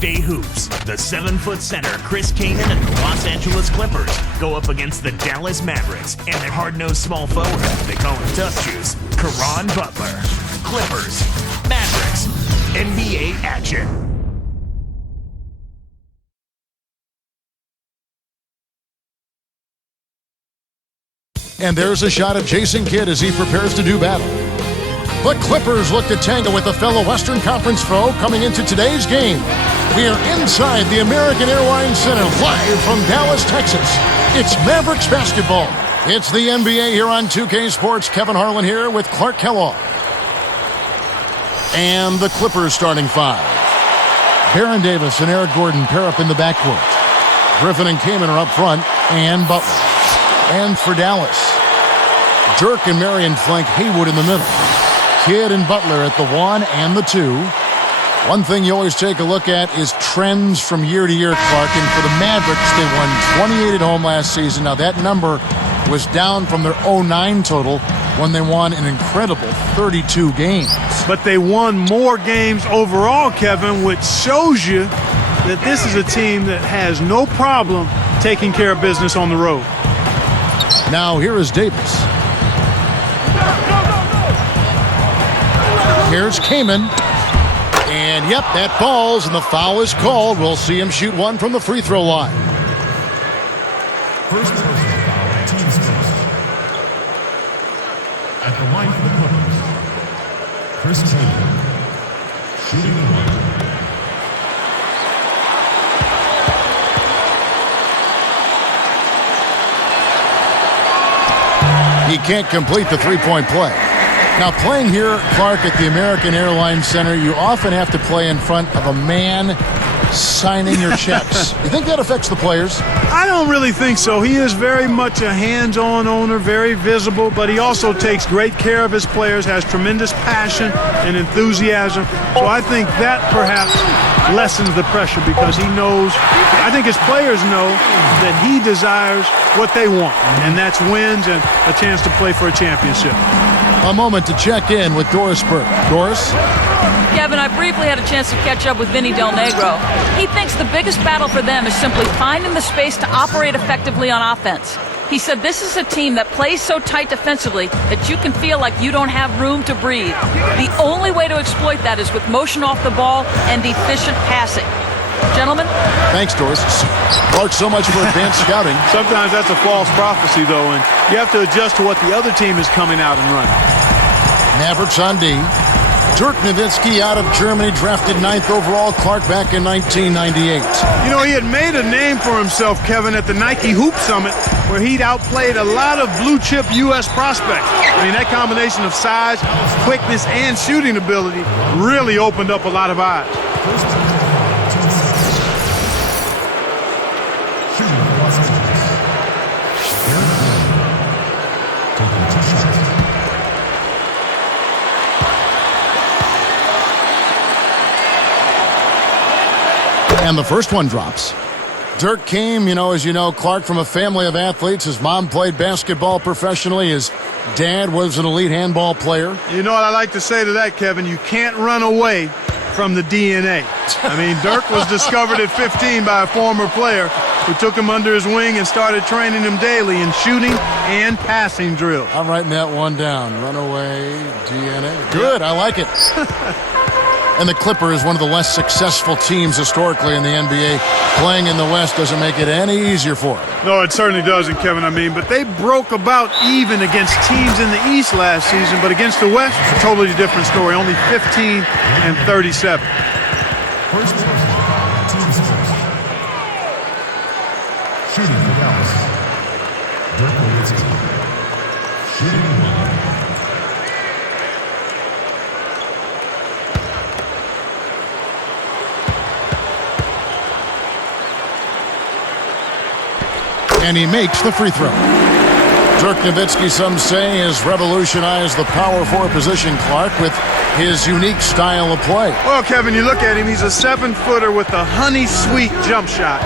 Thursday Hoops. The 7-foot center Chris Kaman and the Los Angeles Clippers go up against the Dallas Mavericks and their hard-nosed small forward, they call him Tough Juice, Caron Butler. Clippers, Mavericks, NBA action. And there's a shot of Jason Kidd as he prepares to do battle. The Clippers look to tangle with a fellow Western Conference foe coming into today's game. We are inside the American Airlines Center, live from Dallas, Texas. It's Mavericks basketball. It's the NBA here on 2K Sports. Kevin Harlan here with Clark Kellogg. And the Clippers starting five. Baron Davis and Eric Gordon pair up in the backcourt. Griffin and Kaman are up front, and Butler. And for Dallas, Dirk and Marion flank Haywood in the middle. Kidd and Butler at the 1 and the 2. One thing you always take a look at is trends from year to year, Clark. And for the Mavericks, they won 28 at home last season. Now that number was down from their 09 total when they won an incredible 32 games. But they won more games overall, Kevin, which shows you that this is a team that has no problem taking care of business on the road. Now here is Davis. Here's Kaman. And yep, that falls and the foul is called. We'll see him shoot one from the free throw line. First personal foul, team's first. At the line for the Clippers, Chris Kaman, shooting the one. He can't complete the three-point play. Now, playing here, Clark, at the American Airlines Center, you often have to play in front of a man signing your checks. You think that affects the players? I don't really think so. He is very much a hands-on owner, very visible, but he also takes great care of his players, has tremendous passion and enthusiasm. So I think that perhaps lessens the pressure because he knows, I think his players know that he desires what they want, and that's wins and a chance to play for a championship. A moment to check in with Doris Burke. Doris? Kevin, I briefly had a chance to catch up with Vinny Del Negro. He thinks the biggest battle for them is simply finding the space to operate effectively on offense. He said this is a team that plays so tight defensively that you can feel like you don't have room to breathe. The only way to exploit that is with motion off the ball and efficient passing. Gentlemen? Thanks, Doris. Clark, so much for advanced scouting. Sometimes that's a false prophecy, though, and you have to adjust to what the other team is coming out and running. Mavericks on D. Dirk Nowitzki out of Germany, drafted 9th overall. Clark back in 1998. You know, he had made a name for himself, Kevin, at the Nike Hoop Summit, where he'd outplayed a lot of blue-chip U.S. prospects. I mean, that combination of size, quickness, and shooting ability really opened up a lot of eyes. And the first one drops. Dirk came, as you know, Clark, from a family of athletes. His mom played basketball professionally. His dad was an elite handball player. You know what I like to say to that, Kevin? You can't run away from the DNA. I mean, Dirk was discovered at 15 by a former player who took him under his wing and started training him daily in shooting and passing drills. I'm writing that one down. Runaway DNA. Good, I like it. And the Clippers, one of the less successful teams historically in the NBA, playing in the West doesn't make it any easier for them. No, it certainly doesn't, Kevin. I mean, but they broke about even against teams in the East last season, but against the West, a totally different story. Only 15 and 37. First person, team's first. Shooting for Dallas, Dirk Nowitzki. Shooting one. And he makes the free throw. Dirk Nowitzki, some say, has revolutionized the power forward position, Clark, with his unique style of play. Well, Kevin, you look at him, he's a 7-footer with a honey-sweet jump shot.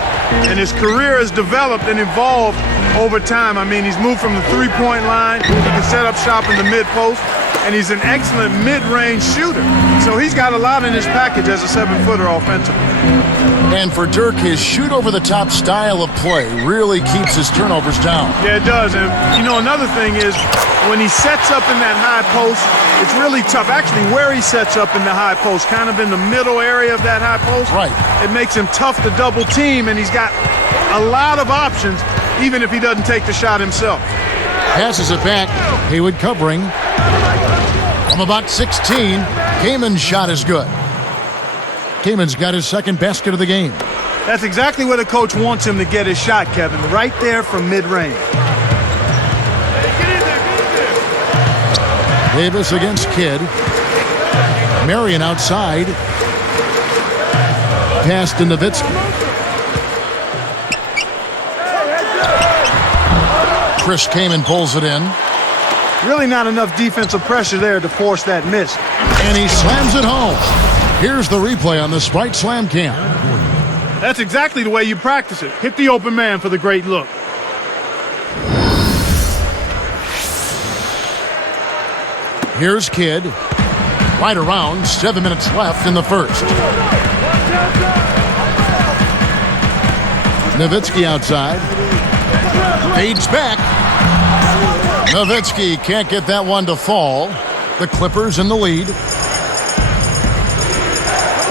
And his career has developed and evolved over time. I mean, he's moved from the three-point line. He can set up shop in the mid-post. and he's an excellent mid-range shooter. So he's got a lot in his package as a 7-footer offensively. And for Dirk, his shoot-over-the-top style of play really keeps his turnovers down. Yeah, it does. And, you know, another thing is when he sets up in that high post, it's really tough. Actually, where he sets up in the high post, kind of in the middle area of that high post, right, it makes him tough to double team, and he's got a lot of options, even if he doesn't take the shot himself. Passes it back. Haywood covering. From about 16, Kamen's shot is good. Kamen's got his second basket of the game. That's exactly where the coach wants him to get his shot, Kevin, right there from mid-range. Davis against Kidd. Marion outside. Pass to Nowitzki. Chris Kaman pulls it in. Really not enough defensive pressure there to force that miss. And he slams it home. Here's the replay on the Sprite Slam Cam. That's exactly the way you practice it. Hit the open man for the great look. Here's Kidd. Right around, 7 minutes left in the first. Nowitzki outside. Fades back. Nowitzki can't get that one to fall. The Clippers in the lead.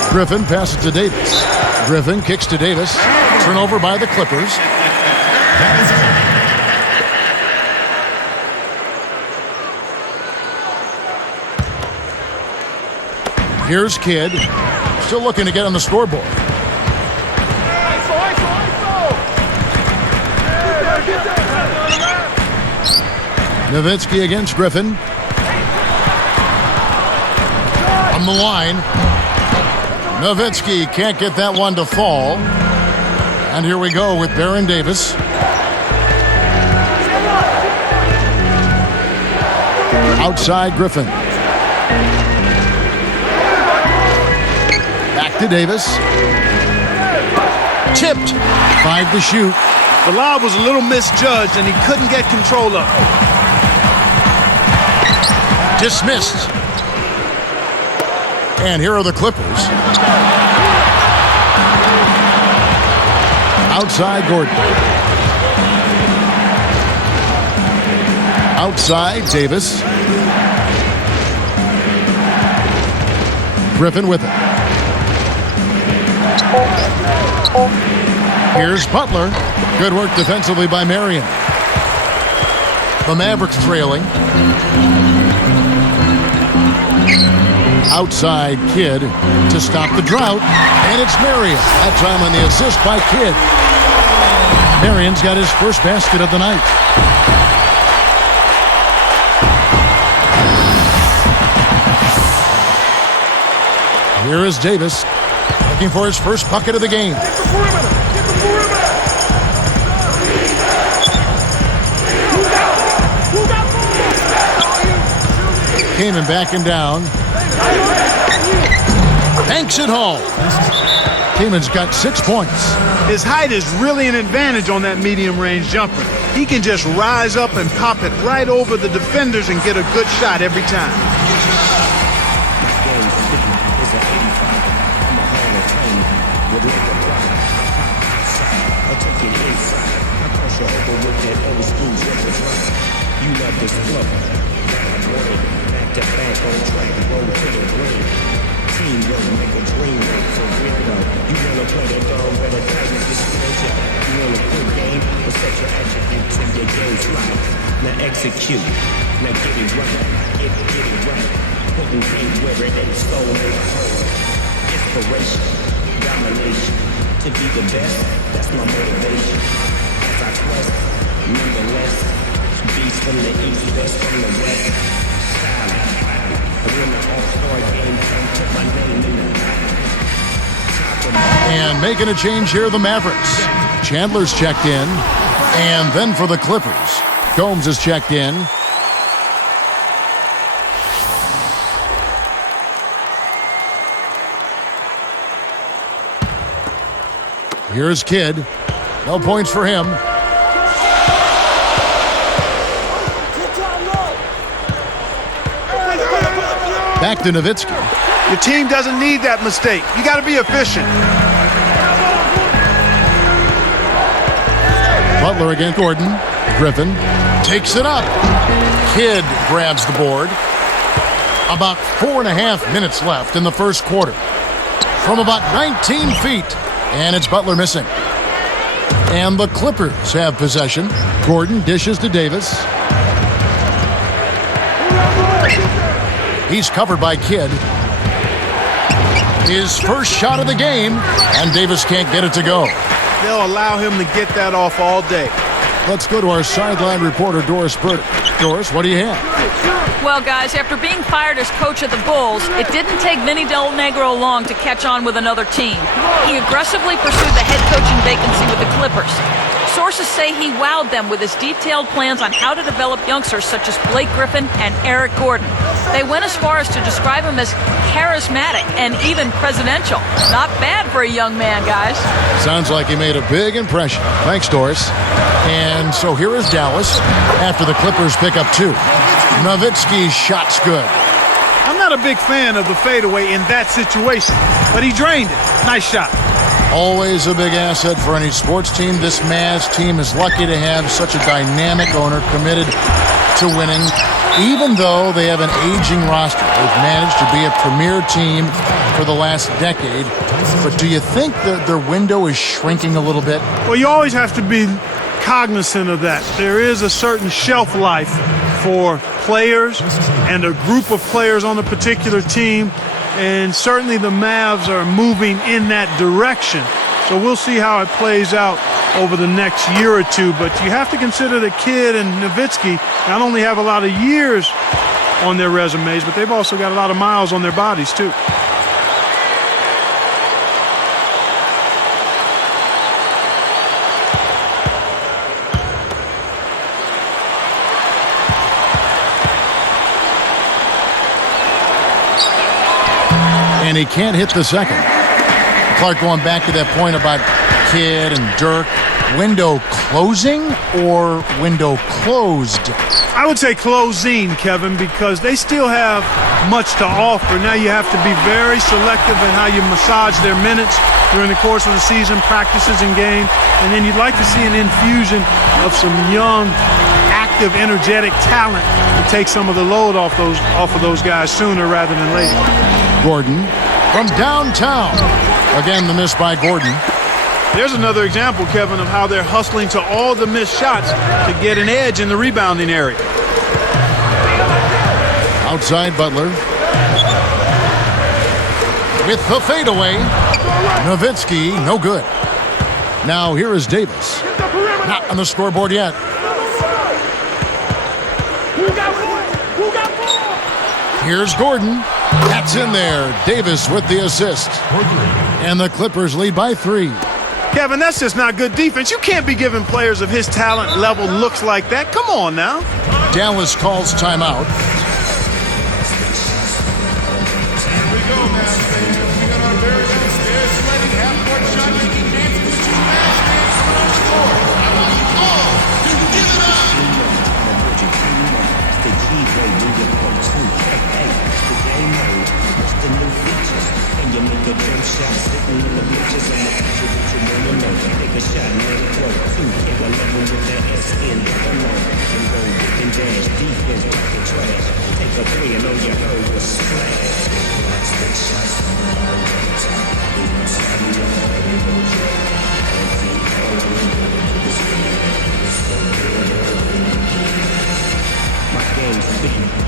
Griffin passes to Davis. Griffin kicks to Davis. Turnover by the Clippers. Here's Kidd. Still looking to get on the scoreboard. Nowitzki against Griffin. From the line. Nowitzki can't get that one to fall. And here we go with Baron Davis. Outside Griffin. Back to Davis. Tipped. 5 to shoot. The lob was a little misjudged, and he couldn't get control of it. Dismissed. And here are the Clippers. Outside Gordon. Outside Davis. Griffin with it. Here's Butler. Good work defensively by Marion. The Mavericks trailing. Outside Kidd to stop the drought. And it's Marion. That time on the assist by Kidd. Marion's got his first basket of the night. Here is Davis looking for his first bucket of the game. Kaman backing down. Banks it home. Kaman's got 6 points. His height is really an advantage on that medium-range jumper. He can just rise up and pop it right over the defenders and get a good shot every time. Now execute, now get it right, get it right. Putting things where it ain't stolen. Inspiration, domination. To be the best, that's my motivation. As I quest, nonetheless. Beats from the east, west from the west. Silent. When the all-star game come, put my name in the And making a change here, the Mavericks. Chandler's checked in. And then for the Clippers, Combs is checked in. Here's Kidd. No points for him. Back to Nowitzki. Your team doesn't need that mistake. You got to be efficient. Butler against Gordon. Griffin takes it up. Kidd grabs the board. About 4.5 minutes left in the first quarter. From about 19 feet. And it's Butler missing. And the Clippers have possession. Gordon dishes to Davis. He's covered by Kidd. His first shot of the game, and Davis can't get it to go. They'll allow him to get that off all day. Let's go to our sideline reporter, Doris Burdick. Doris, what do you have? Well, guys, after being fired as coach of the Bulls, it didn't take Vinny Del Negro long to catch on with another team. He aggressively pursued the head coaching vacancy with the Clippers. Sources say he wowed them with his detailed plans on how to develop youngsters such as Blake Griffin and Eric Gordon. They went as far as to describe him as charismatic and even presidential. Not bad for a young man, guys. Sounds like he made a big impression. Thanks, Doris. And so here is Dallas after the Clippers pick up 2. Nowitzki's shot's good. I'm not a big fan of the fadeaway in that situation, but he drained it. Nice shot. Always a big asset for any sports team. This Mavs team is lucky to have such a dynamic owner committed to winning. Even though they have an aging roster, they've managed to be a premier team for the last decade. But do you think that their window is shrinking a little bit? Well, you always have to be cognizant of that. There is a certain shelf life for players and a group of players on a particular team. And certainly the Mavs are moving in that direction. So we'll see how it plays out over the next year or two. But you have to consider that Kidd and Nowitzki not only have a lot of years on their resumes, but they've also got a lot of miles on their bodies too. And he can't hit the second. Clark, going back to that point about Kidd and Dirk, window closing or window closed? I would say closing, Kevin, because they still have much to offer. Now you have to be very selective in how you massage their minutes during the course of the season, practices and game. And then you'd like to see an infusion of some young, active, energetic talent to take some of the load off of those guys sooner rather than later. Gordon from downtown. Again, the miss by Gordon. There's another example, Kevin, of how they're hustling to all the missed shots to get an edge in the rebounding area. Outside Butler. With the fadeaway. Nowitzki, no good. Now here is Davis. Not on the scoreboard yet. Here's Gordon. That's in there. Davis with the assist. And the Clippers lead by 3. Kevin, that's just not good defense. You can't be giving players of his talent level looks like that. Come on now. Dallas calls timeout.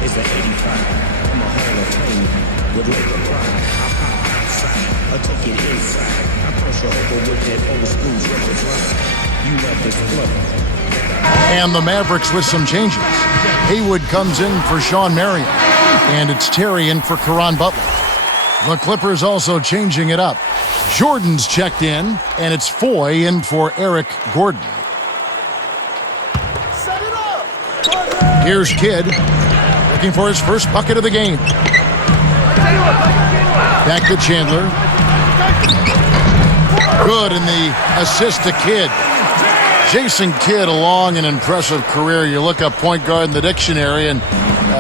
Is an 85. I'm a Hall of Famer with Laker pride. I pop outside, I take it inside. I push you over with that old school triple drive. You love this flow. And the Mavericks with some changes. Haywood comes in for Sean Marion. And it's Terry in for Caron Butler. The Clippers also changing it up. Jordan's checked in, and it's Foy in for Eric Gordon. Here's Kidd, looking for his first bucket of the game. Back to Chandler. Good in the assist to Kidd. Jason Kidd, a long and impressive career. You look up point guard in the dictionary, and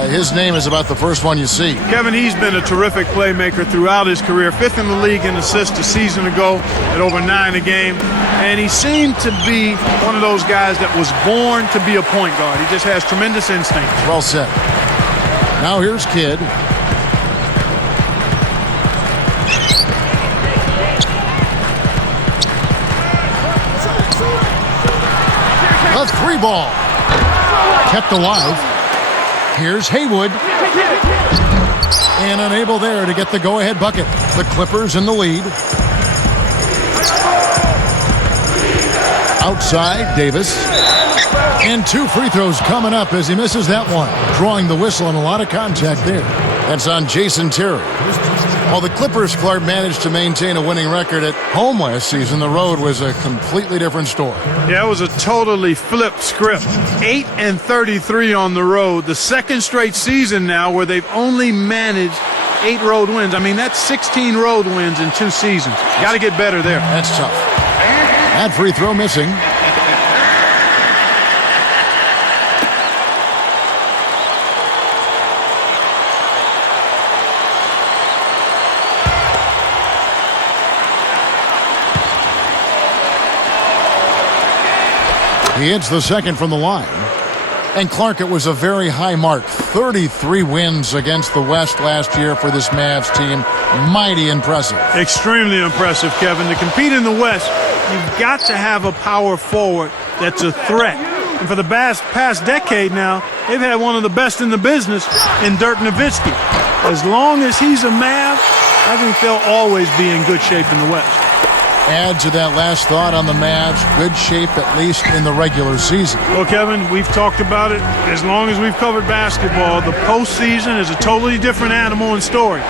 his name is about the first one you see. Kevin, he's been a terrific playmaker throughout his career. 5th in the league in assists a season ago at over 9 a game. And he seemed to be one of those guys that was born to be a point guard. He just has tremendous instinct. Well said. Now here's Kidd. A 3-ball. Kept alive. Here's Haywood. And unable there to get the go-ahead bucket. The Clippers in the lead. Outside, Davis. And 2 free throws coming up as he misses that one. Drawing the whistle and a lot of contact there. That's on Jason Terry. While the Clippers, Clark, managed to maintain a winning record at home last season, the road was a completely different story. Yeah, it was a totally flipped script. 8-33 on the road. The second straight season now where they've only managed 8 road wins. I mean, that's 16 road wins in 2 seasons. Got to get better there. That's tough. That free throw missing. He hits the second from the line. And Clark, it was a very high mark. 33 wins against the West last year for this Mavs team. Mighty impressive. Extremely impressive, Kevin. To compete in the West, you've got to have a power forward that's a threat. And for the past decade now, they've had one of the best in the business in Dirk Nowitzki. As long as he's a Mav, I think they'll always be in good shape in the West. Add to that last thought on the Mavs, good shape at least in the regular season. Well, Kevin, we've talked about it. As long as we've covered basketball, the postseason is a totally different animal and story.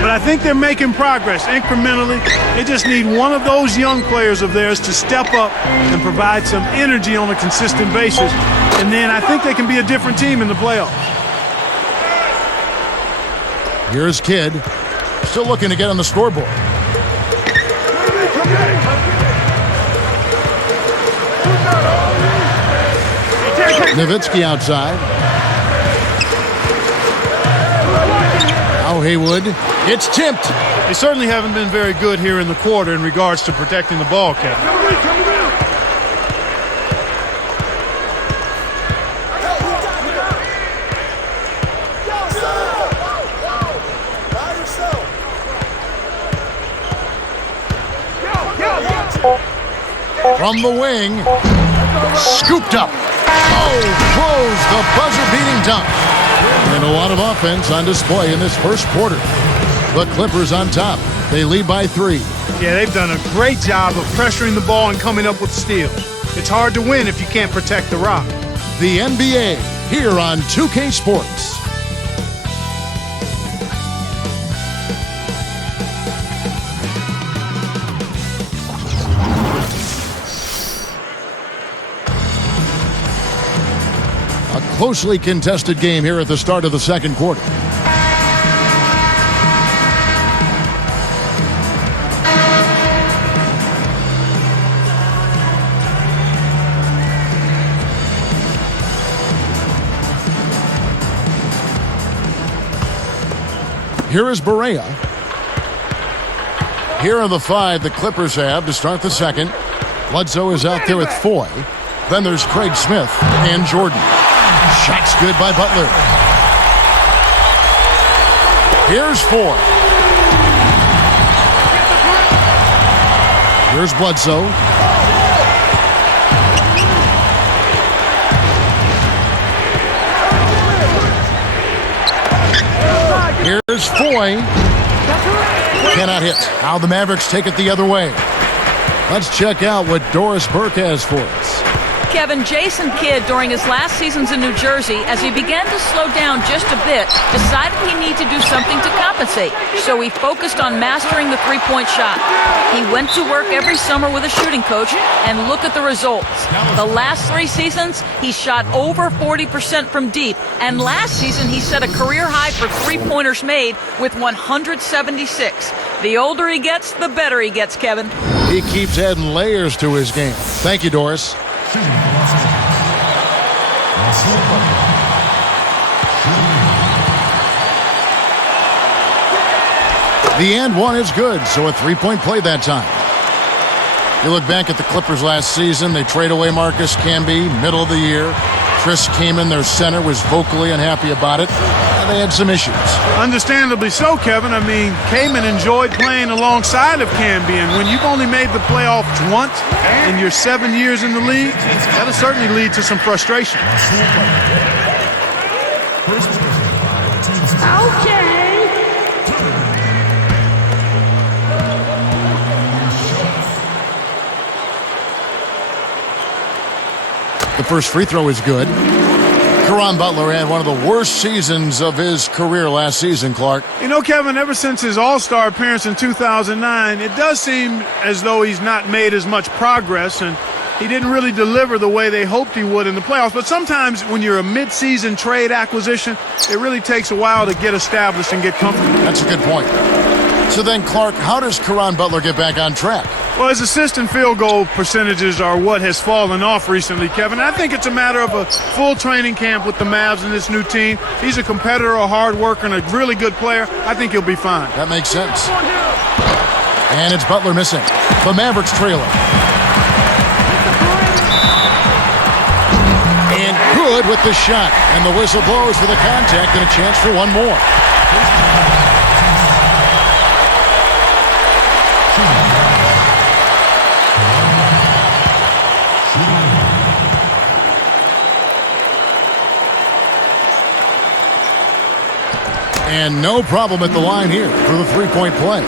But I think they're making progress incrementally. They just need one of those young players of theirs to step up and provide some energy on a consistent basis. And then I think they can be a different team in the playoffs. Here's Kidd, still looking to get on the scoreboard. Nowitzki outside. Now Haywood. It's tipped. They certainly haven't been very good here in the quarter in regards to protecting the ball, Kevin. From the wing. Scooped up. Oh, throws the buzzer-beating dunk. And a lot of offense on display in this first quarter. The Clippers on top. They lead by 3. Yeah, they've done a great job of pressuring the ball and coming up with steals. It's hard to win if you can't protect the rock. The NBA here on 2K Sports. Closely contested game here at the start of the second quarter. Here is Barea. Here are the 5 the Clippers have to start the second. Bledsoe is out there with Foy. Then there's Craig Smith and Jordan. Shot's good by Butler. Here's Foy. Here's Bledsoe. Here's Foy. Cannot hit. Now the Mavericks take it the other way. Let's check out what Doris Burke has for us. Kevin, Jason Kidd, during his last seasons in New Jersey, as he began to slow down just a bit, decided he needed to do something to compensate. So he focused on mastering the three-point shot. He went to work every summer with a shooting coach, and look at the results. The last 3 seasons, he shot over 40% from deep, and last season he set a career high for three-pointers made with 176. The older he gets, the better he gets, Kevin. He keeps adding layers to his game. Thank you, Doris. Shooting. The and one is good, so a three-point play that time. You look back at the Clippers last season, they trade away Marcus Camby, middle of the year. Chris Kaman, their center, was vocally unhappy about it, and they had some issues. Understandably so, Kevin. I mean, Kaman enjoyed playing alongside of Camby, and when you've only made the playoffs once in your 7 years in the league, that'll certainly lead to some frustration. The first free throw is good. Caron Butler had one of the worst seasons of his career last season, Clark. You know, Kevin, ever since his All-Star appearance in 2009, it does seem as though he's not made as much progress, and he didn't really deliver the way they hoped he would in the playoffs. But sometimes when you're a mid-season trade acquisition, it really takes a while to get established and get comfortable. That's a good point. So then, Clark, how does Caron Butler get back on track? Well, his assist and field goal percentages are what has fallen off recently, Kevin. I think it's a matter of a full training camp with the Mavs and this new team. He's a competitor, a hard worker, and a really good player. I think he'll be fine. That makes sense. And it's Butler missing. The Mavericks trailer. And good with the shot. And the whistle blows for the contact and a chance for one more. And no problem at the line here for the three-point play.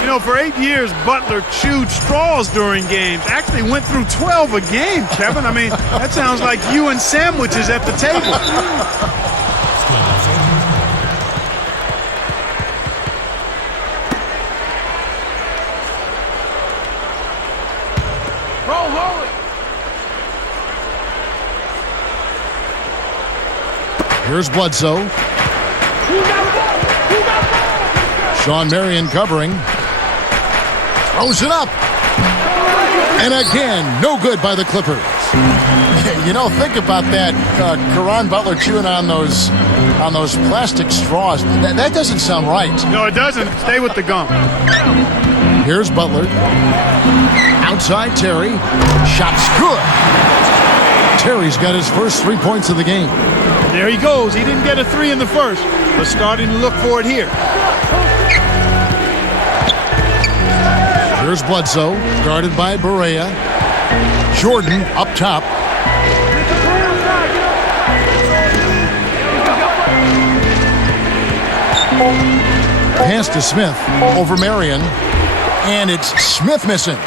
You know, for 8 years, Butler chewed straws during games. Actually went through 12 a game, Kevin. I mean, that sounds like you and sandwiches at the table. Here's Bledsoe. Sean Marion covering. Throws it up. And again, no good by the Clippers. You know, think about that. Caron Butler chewing on those plastic straws. That doesn't sound right. No, it doesn't. Stay with the gum. Here's Butler. Outside Terry. Shot's good. Terry's got his first 3 points of the game. There he goes. He didn't get a three in the first, but starting to look for it here. Here's Bledsoe, guarded by Barea. Jordan up top. Pass to Smith over Marion. And it's Smith missing.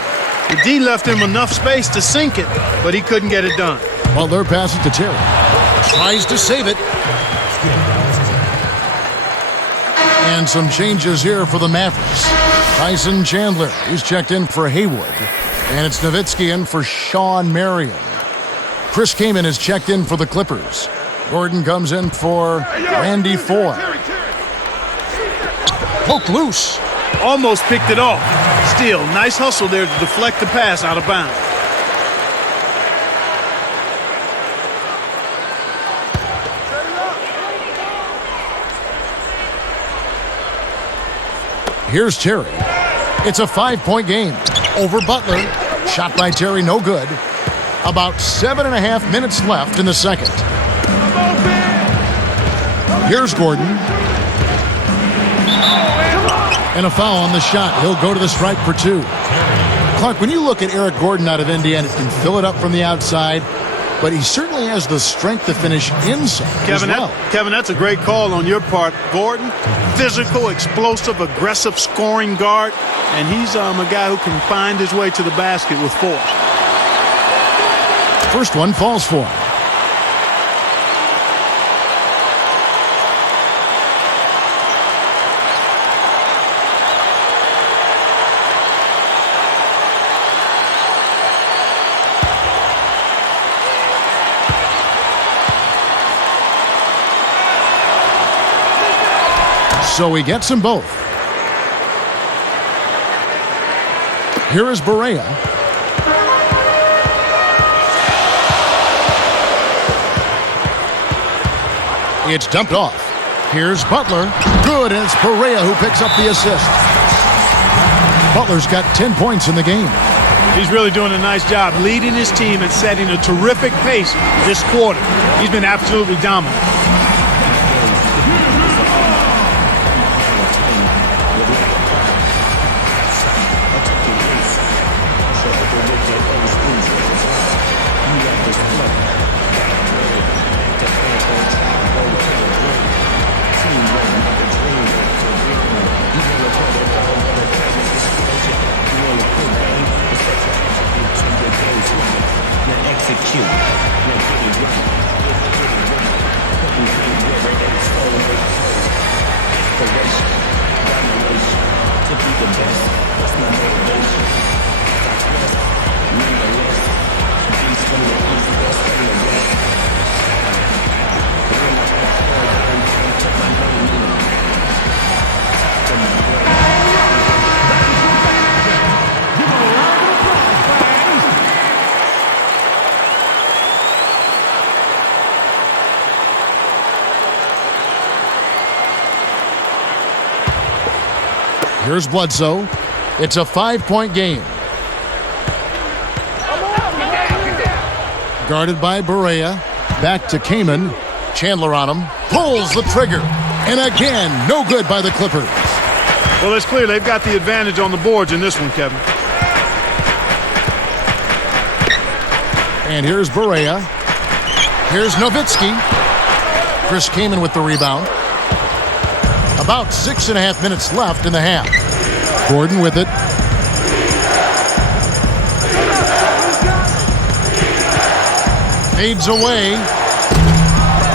The D left him enough space to sink it, but he couldn't get it done. Butler passes to Terry. Tries to save it. And some changes here for the Mavericks. Tyson Chandler, he's checked in for Haywood. And it's Nowitzki in for Sean Marion. Chris Kaman is checked in for the Clippers. Gordon comes in for Randy Foy. Poke loose. Almost picked it off. Still, nice hustle there to deflect the pass out of bounds. Here's Terry. It's a 5-point game over Butler. Shot by Terry, no good. About 7.5 minutes left in the second. Here's Gordon. And a foul on the shot. He'll go to the stripe for 2. Clark, when you look at Eric Gordon out of Indiana, he can fill it up from the outside, but he certainly has the strength to finish inside Kevin, as well. Kevin, that's a great call on your part. Gordon, physical, explosive, aggressive scoring guard, and he's a guy who can find his way to the basket with force. First one falls for him. So he gets them both. Here is Barea. It's dumped off. Here's Butler. Good, and it's Perea who picks up the assist. Butler's got 10 points in the game. He's really doing a nice job leading his team and setting a terrific pace this quarter. He's been absolutely dominant. Here's Bledsoe. It's a 5-point game. Guarded by Berea. Back to Kaman. Chandler on him. Pulls the trigger. And again, no good by the Clippers. Well, it's clear they've got the advantage on the boards in this one, Kevin. And here's Berea. Here's Nowitzki. Chris Kaman with the rebound. About 6.5 minutes left in the half. Gordon with it. Fades away.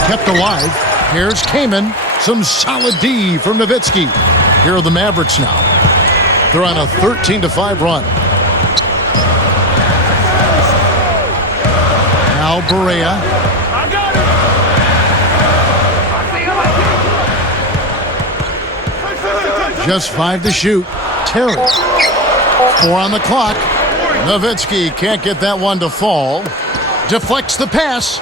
Kept alive. Here's Kaman. Some solid D from Nowitzki. Here are the Mavericks now. They're on a 13-5 run. Now Berea. Just 5 to shoot. Terry. 4 on the clock. Nowitzki can't get that one to fall. Deflects the pass.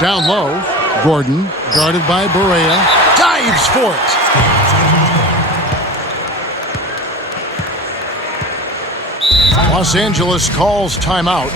Down low. Gordon, guarded by Berea. Dives for it. Los Angeles calls timeout.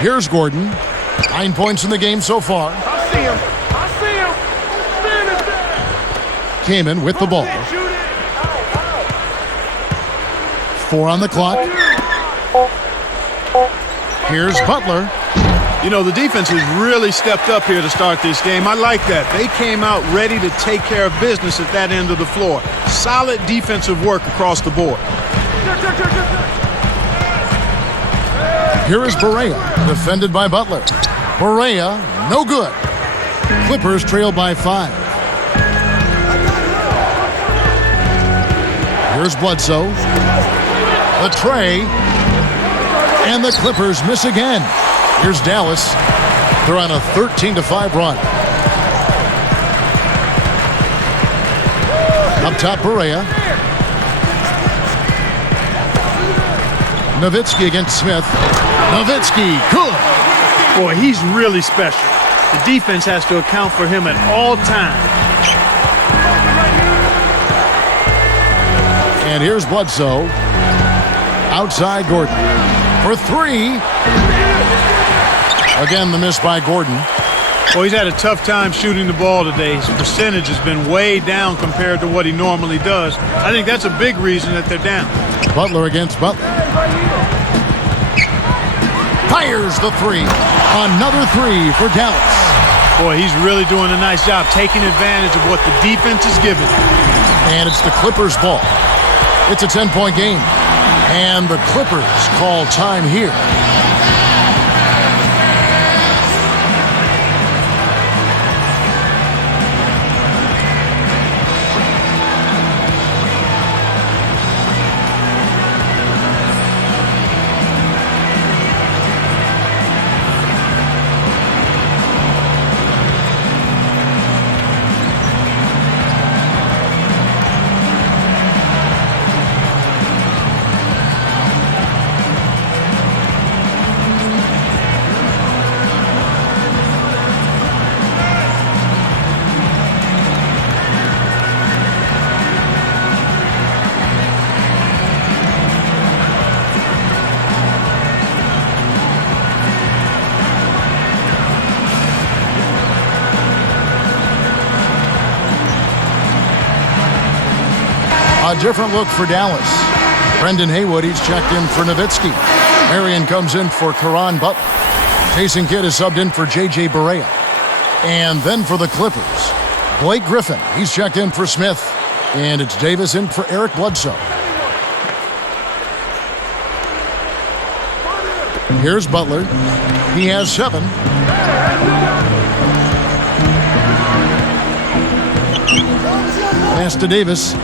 Here's Gordon. 9 points in the game so far. I see him. Kaman with the ball. 4 on the clock. Here's Butler. You know, the defense has really stepped up here to start this game. I like that. They came out ready to take care of business at that end of the floor. Solid defensive work across the board. Here is Berea, defended by Butler. Berea, no good. Clippers trail by 5. Here's Bledsoe. The tray. And the Clippers miss again. Here's Dallas. They're on a 13-5 run. Up top, Berea. Nowitzki against Smith. Nowitzki, good. Boy, he's really special. The defense has to account for him at all times. And here's Bledsoe. Outside Gordon. For three. Again, the miss by Gordon. Well, he's had a tough time shooting the ball today. His percentage has been way down compared to what he normally does. I think that's a big reason that they're down. Butler against Butler. Fires the three. Another three for Dallas. Boy, he's really doing a nice job taking advantage of what the defense is giving. And it's the Clippers' ball. It's a 10-point game. And the Clippers call time here. A different look for Dallas. Brendan Haywood, he's checked in for Nowitzki. Marion comes in for Caron Butler. Jason Kidd is subbed in for J.J. Barea. And then for the Clippers, Blake Griffin, he's checked in for Smith. And it's Davis in for Eric Bledsoe. Here's Butler. He has 7. Pass to Davis.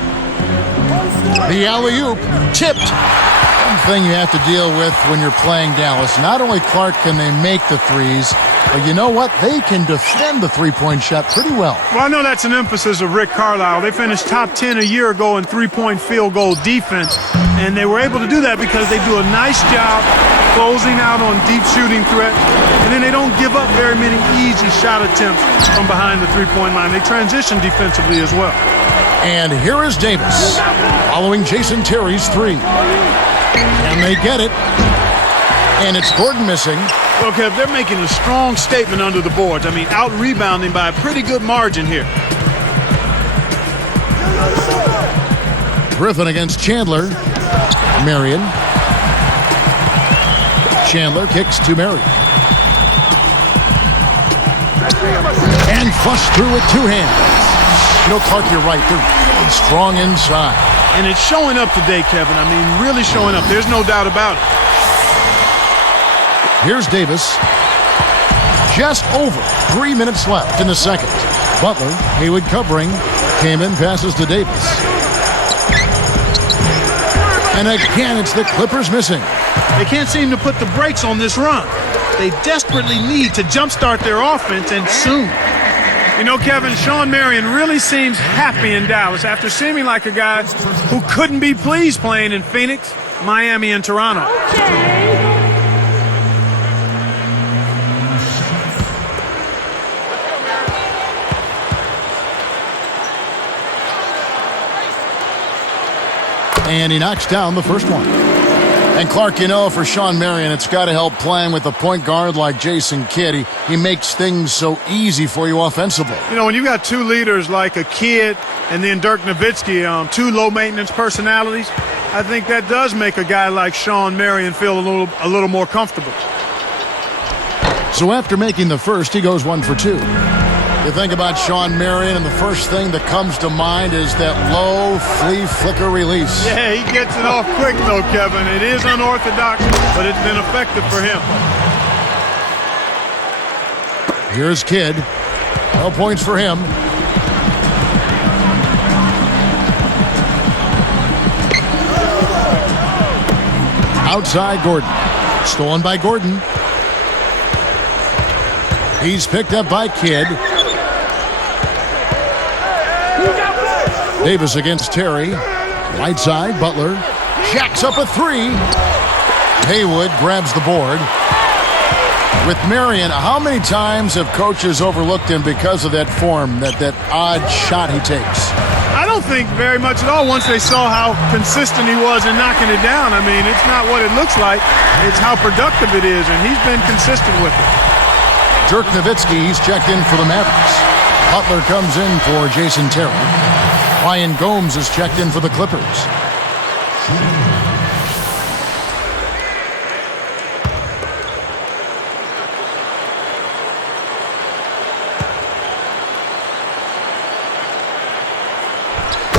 The alley-oop tipped. One thing you have to deal with when you're playing Dallas, not only Clark can they make the threes, but you know what? They can defend the three-point shot pretty well. Well, I know that's an emphasis of Rick Carlisle. They finished top 10 a year ago in three-point field goal defense, and they were able to do that because they do a nice job closing out on deep shooting threat, and then they don't give up very many easy shot attempts from behind the three-point line. They transition defensively as well. And here is Davis following Jason Terry's three. And they get it. And it's Gordon missing. Well, Kev, they're making a strong statement under the boards. I mean, out-rebounding by a pretty good margin here. Griffin against Chandler. Marion. Chandler kicks to Marion. And flushed through with two hands. You know, Clark, you're right. They're really strong inside. And it's showing up today, Kevin. I mean, really showing up. There's no doubt about it. Here's Davis. Just over 3 minutes left in the second. Butler, Haywood covering. Came in, passes to Davis. And again, it's the Clippers missing. They can't seem to put the brakes on this run. They desperately need to jumpstart their offense, and soon. You know, Kevin, Sean Marion really seems happy in Dallas after seeming like a guy who couldn't be pleased playing in Phoenix, Miami, and Toronto. And he knocks down the first one. And Clark, you know, for Sean Marion, it's got to help playing with a point guard like Jason Kidd. He makes things so easy for you offensively. You know, when you got two leaders like a Kidd and then Dirk Nowitzki, two low-maintenance personalities, I think that does make a guy like Sean Marion feel a little more comfortable. So after making the first, he goes 1 for 2. You think about Sean Marion, and the first thing that comes to mind is that low flea flicker release. Yeah, he gets it off quick, though, Kevin. It is unorthodox, but it's been effective for him. Here's Kidd. No points for him. Outside Gordon. Stolen by Gordon. He's picked up by Kidd. Davis against Terry. Right side, Butler. Jacks up a three. Haywood grabs the board. With Marion, how many times have coaches overlooked him because of that form, that odd shot he takes? I don't think very much at all once they saw how consistent he was in knocking it down. I mean, it's not what it looks like. It's how productive it is, and he's been consistent with it. Dirk Nowitzki, he's checked in for the Mavericks. Butler comes in for Jason Terry. Ryan Gomes is checked in for the Clippers.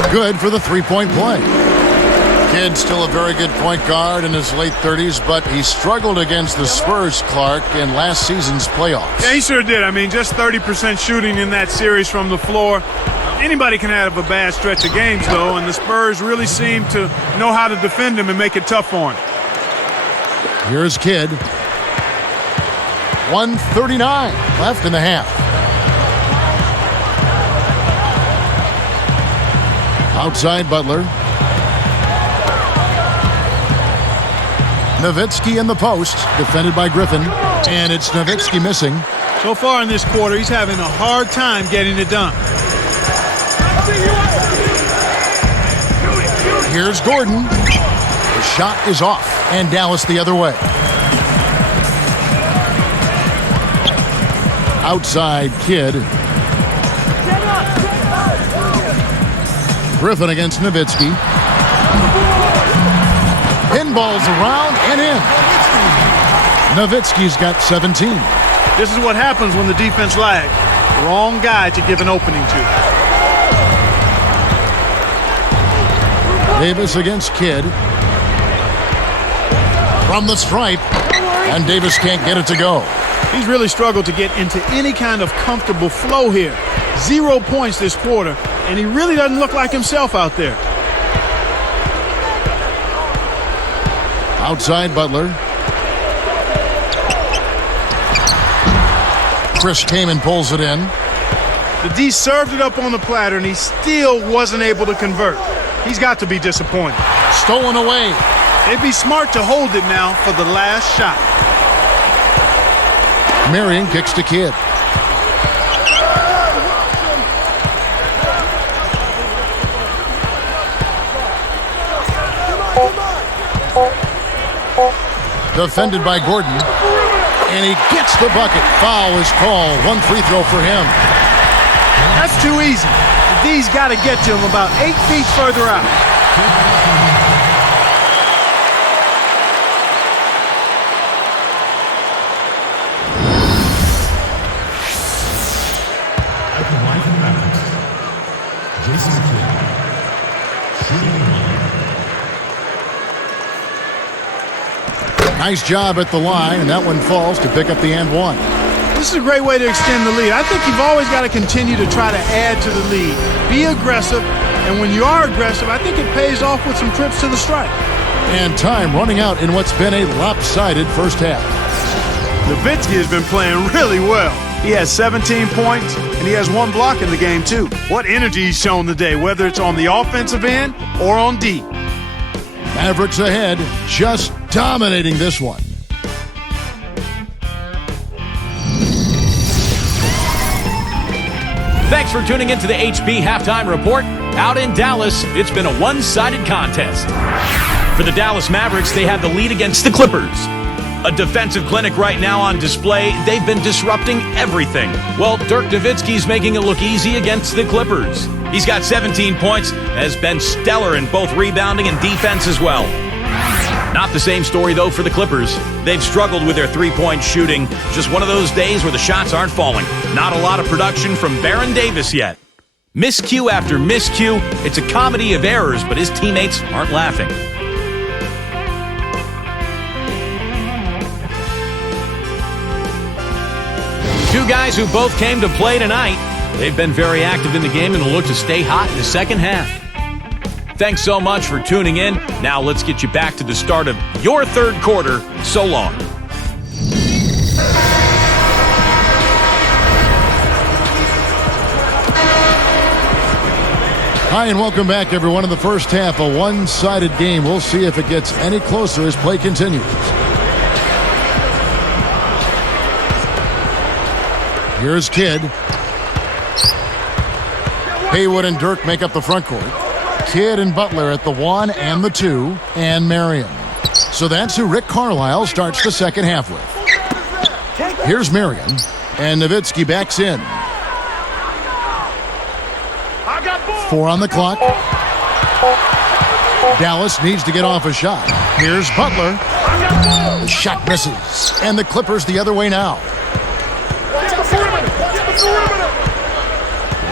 Good for the three-point play. Kidd still a very good point guard in his late 30s, but he struggled against the Spurs, Clark, in last season's playoffs. Yeah, he sure did. I mean, just 30% shooting in that series from the floor. Anybody can have a bad stretch of games, though, and the Spurs really seem to know how to defend him and make it tough for him. Here's Kidd. 1:39 left in the half. Outside Butler. Nowitzki in the post, defended by Griffin, and it's Nowitzki missing. So far in this quarter, he's having a hard time getting it done. Here's Gordon. The shot is off, and Dallas the other way. Outside Kidd. Griffin against Nowitzki. Pinballs around and in. Nowitzki's got 17. This is what happens when the defense lags. Wrong guy to give an opening to. Davis against Kidd. From the stripe. And Davis can't get it to go. He's really struggled to get into any kind of comfortable flow here. 0 points this quarter, and he really doesn't look like himself out there. Outside Butler. Chris Kaman pulls it in. The D served it up on the platter, and he still wasn't able to convert. He's got to be disappointed. Stolen away. They'd be smart to hold it now for the last shot. Marion kicks to Kidd. Defended by Gordon. And he gets the bucket. Foul is called. One free throw for him. That's too easy. The D's got to get to him about 8 feet further out. At the line for the Mavericks, Jason Kidd. Shooting the Nice job at the line, and that one falls to pick up the and one. This is a great way to extend the lead. I think you've always got to continue to try to add to the lead. Be aggressive, and when you are aggressive, I think it pays off with some trips to the stripe. And time running out in what's been a lopsided first half. Nowitzki has been playing really well. He has 17 points, and he has 1 block in the game, too. What energy he's shown today, whether it's on the offensive end or on D. Mavericks ahead, just dominating this one. Thanks for tuning into the HB Halftime Report. Out in Dallas, it's been a one-sided contest. For the Dallas Mavericks, they have the lead against the Clippers. A defensive clinic right now on display. They've been disrupting everything. Well, Dirk Nowitzki's making it look easy against the Clippers. He's got 17 points, has been stellar in both rebounding and defense as well. Not the same story, though, for the Clippers. They've struggled with their three-point shooting. Just one of those days where the shots aren't falling. Not a lot of production from Baron Davis yet. Miscue after miscue. It's a comedy of errors, but his teammates aren't laughing. Two guys who both came to play tonight. They've been very active in the game and will look to stay hot in the second half. Thanks so much for tuning in. Now let's get you back to the start of your third quarter. So long. Hi, and welcome back, everyone. In the first half, a one-sided game. We'll see if it gets any closer as play continues. Here's Kidd. Haywood and Dirk make up the front court. Kidd and Butler at the 1 and the 2, and Marion. So that's who Rick Carlisle starts the second half with. Here's Marion, and Nowitzki backs in. 4 on the clock. Dallas needs to get off a shot. Here's Butler. The shot misses, and the Clippers the other way now.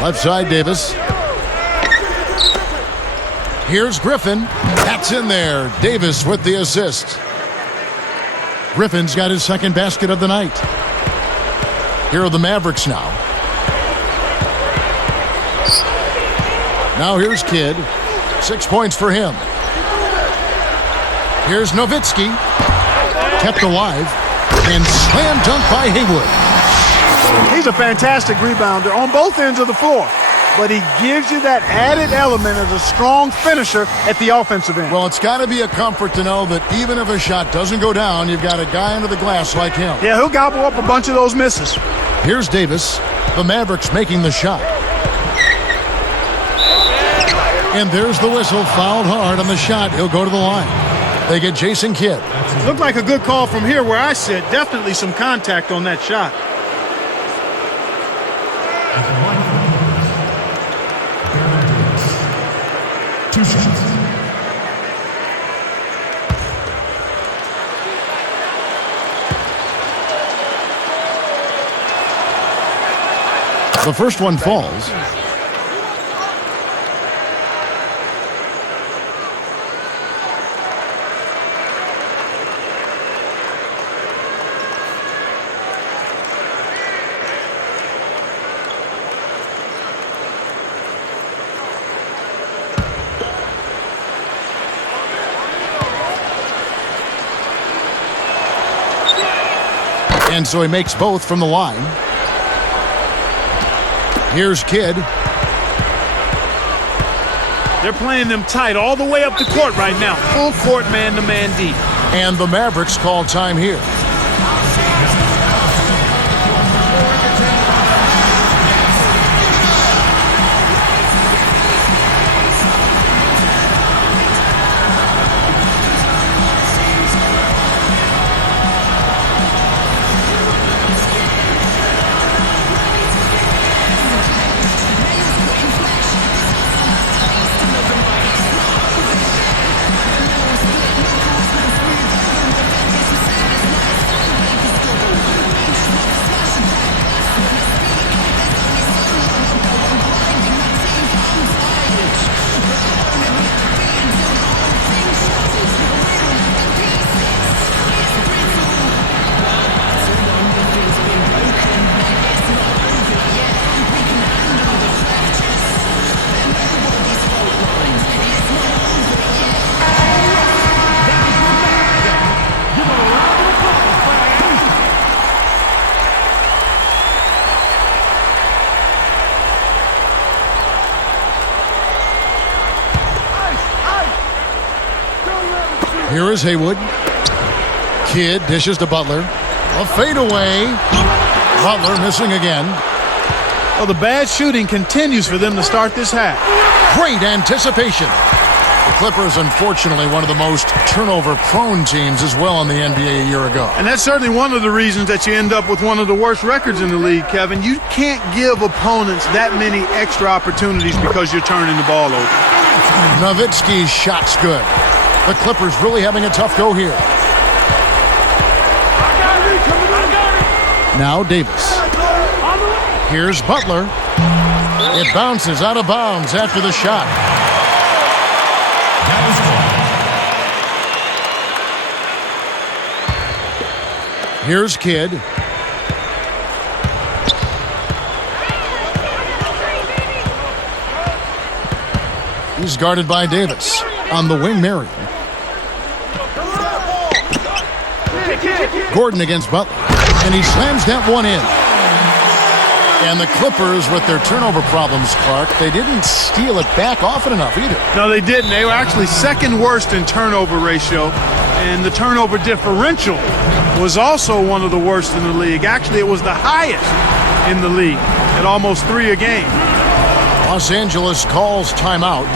Left side, Davis. Here's Griffin. That's in there. Davis with the assist. Griffin's got his second basket of the night. Here are the Mavericks now. Now here's Kidd. 6 points for him. Here's Nowitzki. Kept alive. And slam dunk by Haywood. He's a fantastic rebounder on both ends of the floor. But he gives you that added element as a strong finisher at the offensive end. Well, it's got to be a comfort to know that even if a shot doesn't go down, you've got a guy under the glass like him. Yeah, he'll gobble up a bunch of those misses. Here's Davis. The Mavericks making the shot. And there's the whistle. Fouled hard on the shot. He'll go to the line. They get Jason Kidd. Looked like a good call from here where I sit. Definitely some contact on that shot. Two shots. The first one falls. And so he makes both from the line. Here's Kidd. They're playing them tight all the way up the court right now. Full court man-to-man deep. And the Mavericks call time here. Here is Haywood. Kidd dishes to Butler. A fadeaway. Butler missing again. Well, the bad shooting continues for them to start this half. Great anticipation. The Clippers, unfortunately, one of the most turnover-prone teams as well in the NBA a year ago. And that's certainly one of the reasons that you end up with one of the worst records in the league, Kevin. You can't give opponents that many extra opportunities because you're turning the ball over. Nowitzki's shot's good. The Clippers really having a tough go here. Now Davis. Here's Butler. It bounces out of bounds after the shot. Here's Kidd. He's guarded by Davis. On the wing, Marion. Gordon against Butler. And he slams that one in. And the Clippers, with their turnover problems, Clark, they didn't steal it back often enough either. No, they didn't. They were actually second worst in turnover ratio. And the turnover differential was also one of the worst in the league. Actually, it was the highest in the league at almost 3 a game. Los Angeles calls timeout.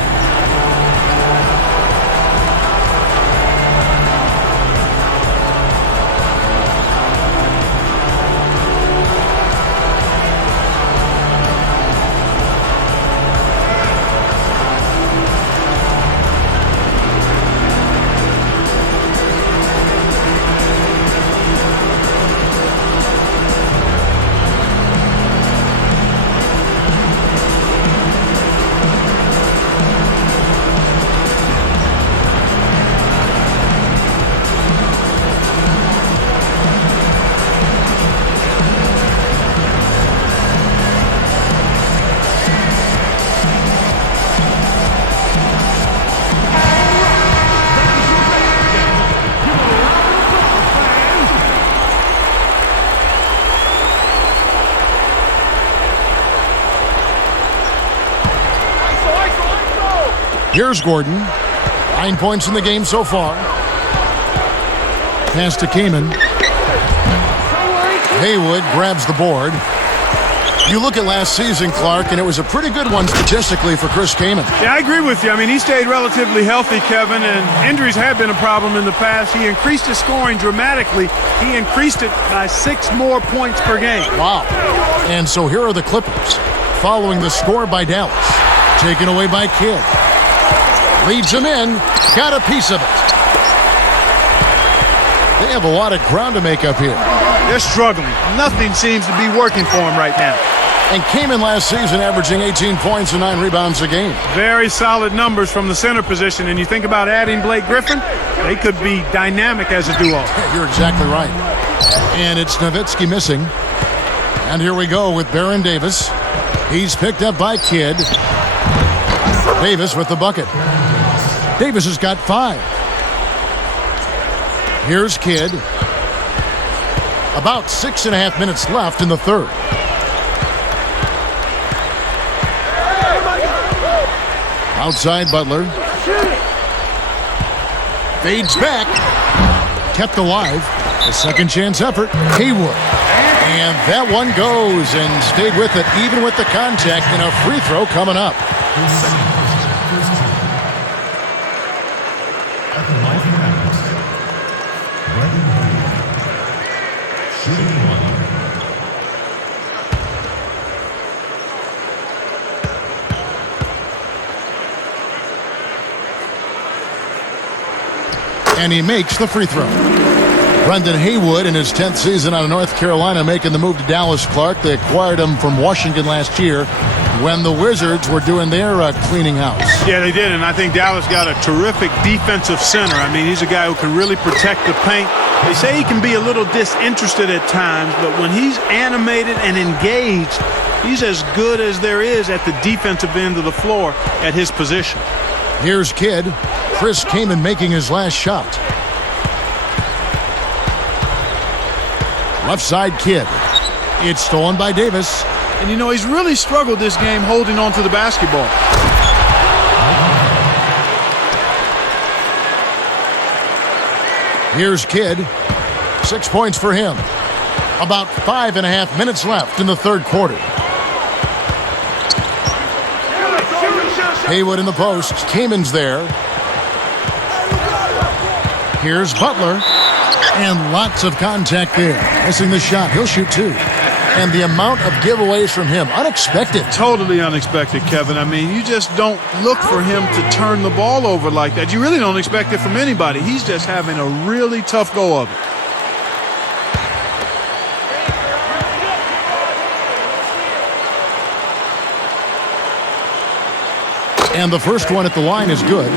Here's Gordon. 9 points in the game so far. Pass to Kamen. Haywood grabs the board. You look at last season, Clark, and it was a pretty good one statistically for Chris Kamen. Yeah, I agree with you. I mean, he stayed relatively healthy, Kevin, and injuries have been a problem in the past. He increased his scoring dramatically. He increased it by 6 more points per game. Wow. And so here are the Clippers, following the score by Dallas. Taken away by Kidd. Leads him in. Got a piece of it. They have a lot of ground to make up here. They're struggling. Nothing seems to be working for them right now. And came in last season averaging 18 points and 9 rebounds a game. Very solid numbers from the center position. And you think about adding Blake Griffin, they could be dynamic as a duo. You're exactly right. And it's Nowitzki missing. And here we go with Baron Davis. He's picked up by Kidd. Davis with the bucket. Davis has got 5. Here's Kidd. About 6.5 minutes left in the third. Outside Butler. Fades back. Kept alive. A second chance effort. Haywood. And that one goes and stayed with it, even with the contact, and a free throw coming up. At the Mavericks, shooting 1. And he makes the free throw. Brendan Haywood in his 10th season out of North Carolina making the move to Dallas, Clark. They acquired him from Washington last year when the Wizards were doing their cleaning house. Yeah, they did, and I think Dallas got a terrific defensive center. I mean, he's a guy who can really protect the paint. They say he can be a little disinterested at times, but when he's animated and engaged, he's as good as there is at the defensive end of the floor at his position. Here's Kidd. Chris Kamen making his last shot. Left side Kidd. It's stolen by Davis. And you know, he's really struggled this game holding on to the basketball. Here's Kidd. 6 points for him. About 5.5 minutes left in the third quarter. Haywood in the post. Kamen's there. Here's Butler. And lots of contact there. Missing the shot. He'll shoot 2. And the amount of giveaways from him, unexpected. Totally unexpected, Kevin. I mean, you just don't look for him to turn the ball over like that. You really don't expect it from anybody. He's just having a really tough go of it. And the first one at the line is good.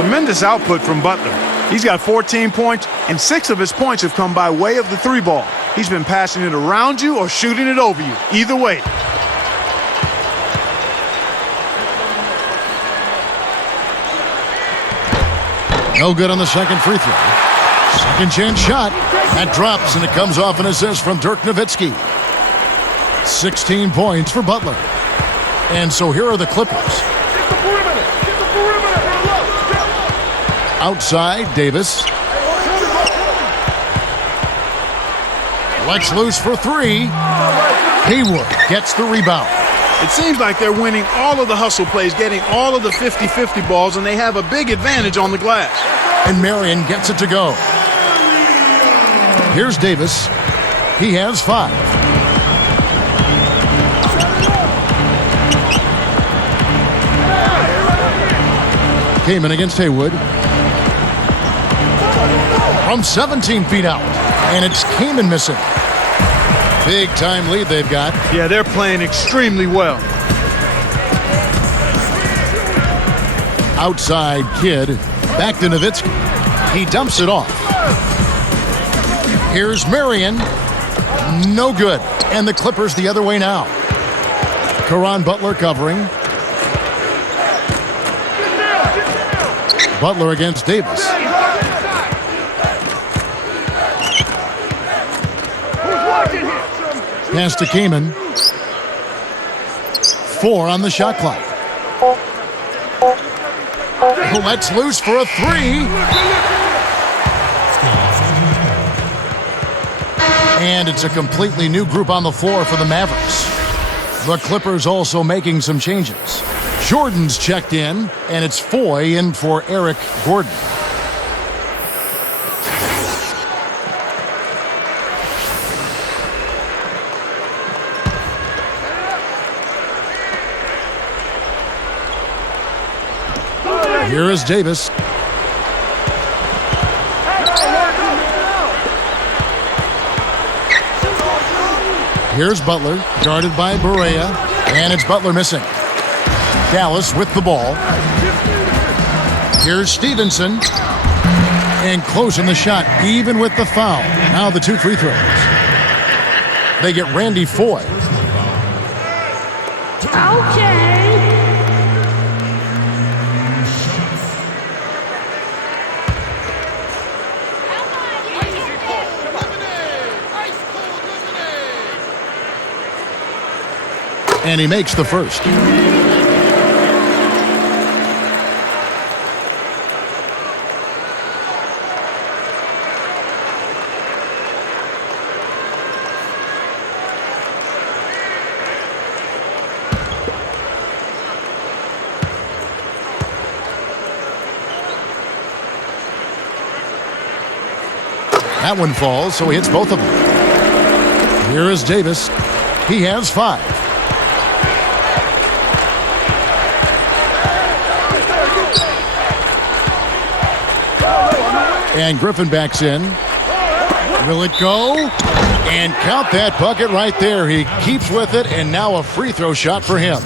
Tremendous output from Butler. He's got 14 points, and 6 of his points have come by way of the 3-ball. He's been passing it around you or shooting it over you. Either way. No good on the second free throw. Second chance shot. That drops, and it comes off an assist from Dirk Nowitzki. 16 points for Butler. And so here are the Clippers. Outside, Davis. Lets loose for 3. Haywood gets the rebound. It seems like they're winning all of the hustle plays, getting all of the 50-50 balls, and they have a big advantage on the glass. And Marion gets it to go. Here's Davis. He has 5. Kamen against Haywood. From 17 feet out. And it's Kamen missing. Big time lead they've got. Yeah, they're playing extremely well. Outside Kidd. Back to Nowitzki. He dumps it off. Here's Marion. No good. And the Clippers the other way now. Caron Butler covering. Butler against Davis. Pass to Kamen. 4 on the shot clock. Let's loose for a 3. And it's a completely new group on the floor for the Mavericks. The Clippers also making some changes. Jordan's checked in, and it's Foy in for Eric Gordon. Here is Davis. Here's Butler, guarded by Barea, and it's Butler missing. Dallas with the ball. Here's Stevenson, and closing the shot, even with the foul. Now the 2 free throws. They get Randy Foy. Okay. And he makes the first. That one falls, so he hits both of them. Here is Davis. He has 5. And Griffin backs in. Will it go? And count that bucket right there. He keeps with it, and now a free throw shot for him.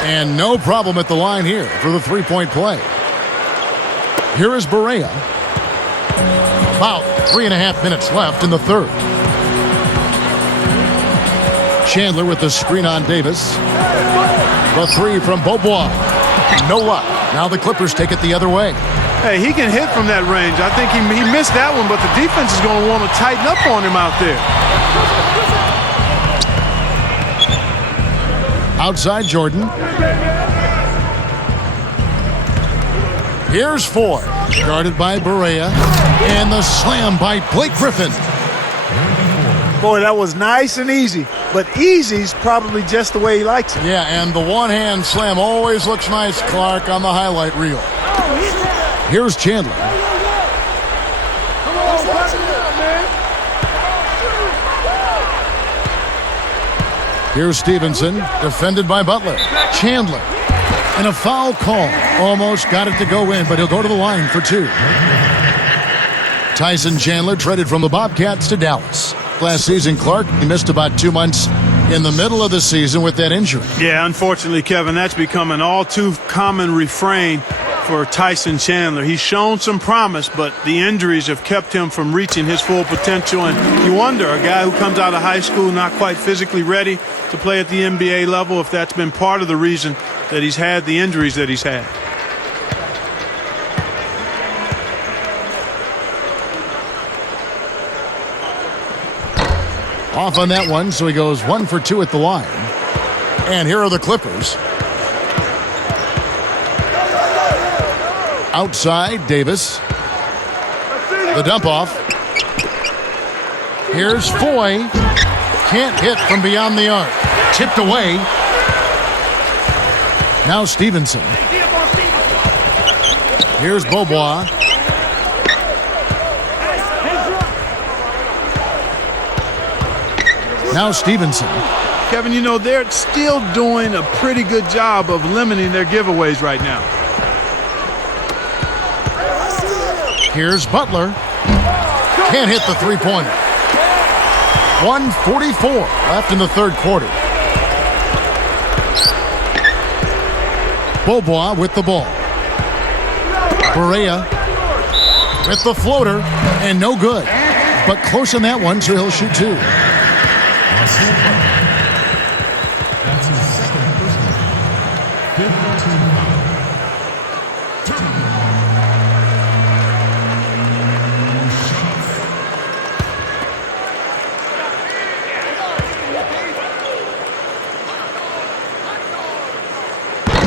And no problem at the line here for the three-point play. Here is Barea. About 3.5 minutes left in the third. Chandler with the screen on Davis. The 3 from Beaubois. No luck. Now the Clippers take it the other way. Hey, he can hit from that range. I think he missed that one, but the defense is going to want to tighten up on him out there. Outside Jordan. Here's Foy, guarded by Barea, and the slam by Blake Griffin. Boy, that was nice and easy, but easy's probably just the way he likes it. Yeah, and the one-hand slam always looks nice, Clark, on the highlight reel. Here's Chandler. Here's Stevenson, defended by Butler. Chandler, and a foul call. Almost got it to go in, but he'll go to the line for 2. Tyson Chandler traded from the Bobcats to Dallas. Last season, Clark, he missed about 2 months in the middle of the season with that injury. Yeah, unfortunately, Kevin, that's become an all too common refrain for Tyson Chandler. He's shown some promise, but the injuries have kept him from reaching his full potential. And you wonder, a guy who comes out of high school not quite physically ready to play at the NBA level, if that's been part of the reason that he's had the injuries that he's had. Off on that one, so he goes 1 for 2 at the line. And here are the Clippers. Outside, Davis. The dump off. Here's Foy. Can't hit from beyond the arc. Tipped away. Now Stevenson. Here's Beaubois. Now Stevenson. Kevin, you know, they're still doing a pretty good job of limiting their giveaways right now. Here's Butler. Can't hit the three-pointer. 1:44 left in the third quarter. Beaubois with the ball. Berea with the floater, and no good. But close on that one, so he'll shoot 2. That's his second personal. 15 foul.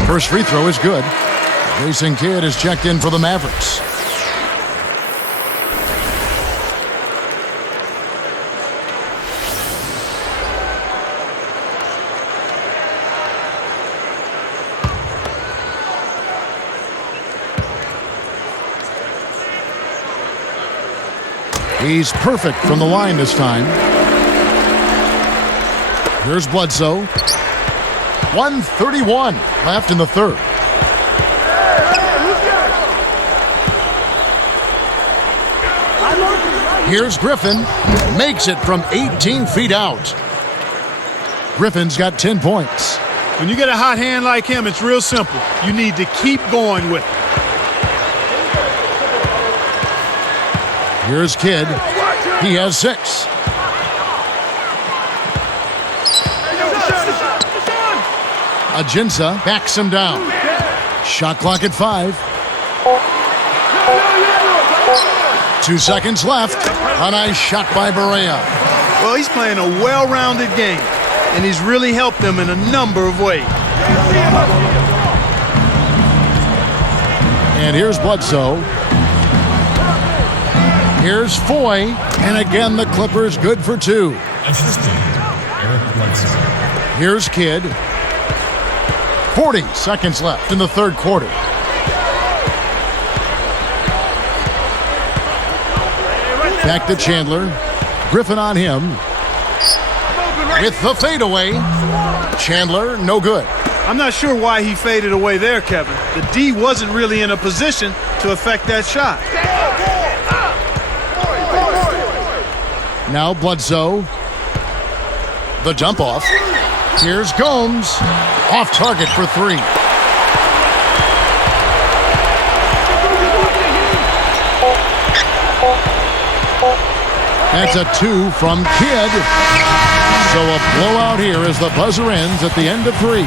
First free throw is good. Jason Kidd is checked in for the Mavericks. He's perfect from the line this time. Here's Bledsoe. 1:31 left in the third. Here's Griffin. Makes it from 18 feet out. Griffin's got 10 points. When you get a hot hand like him, it's real simple. You need to keep going with it. Here's Kidd. He has 6. Ajinça backs him down. Shot clock at 5. 2 seconds left. A nice shot by Berea. Well, he's playing a well-rounded game, and he's really helped them in a number of ways. And here's Bledsoe. Here's Foy. And again, the Clippers good for 2. Assistant, Eric Bledsoe. Here's Kidd. 40 seconds left in the third quarter. Back to Chandler. Griffin on him. With the fadeaway. Chandler, no good. I'm not sure why he faded away there, Kevin. The D wasn't really in a position to affect that shot. Now Bledsoe. The dump off. Here's Gomes. Off target for 3. That's a 2 from Kidd. So a blowout here as the buzzer ends at the end of 3.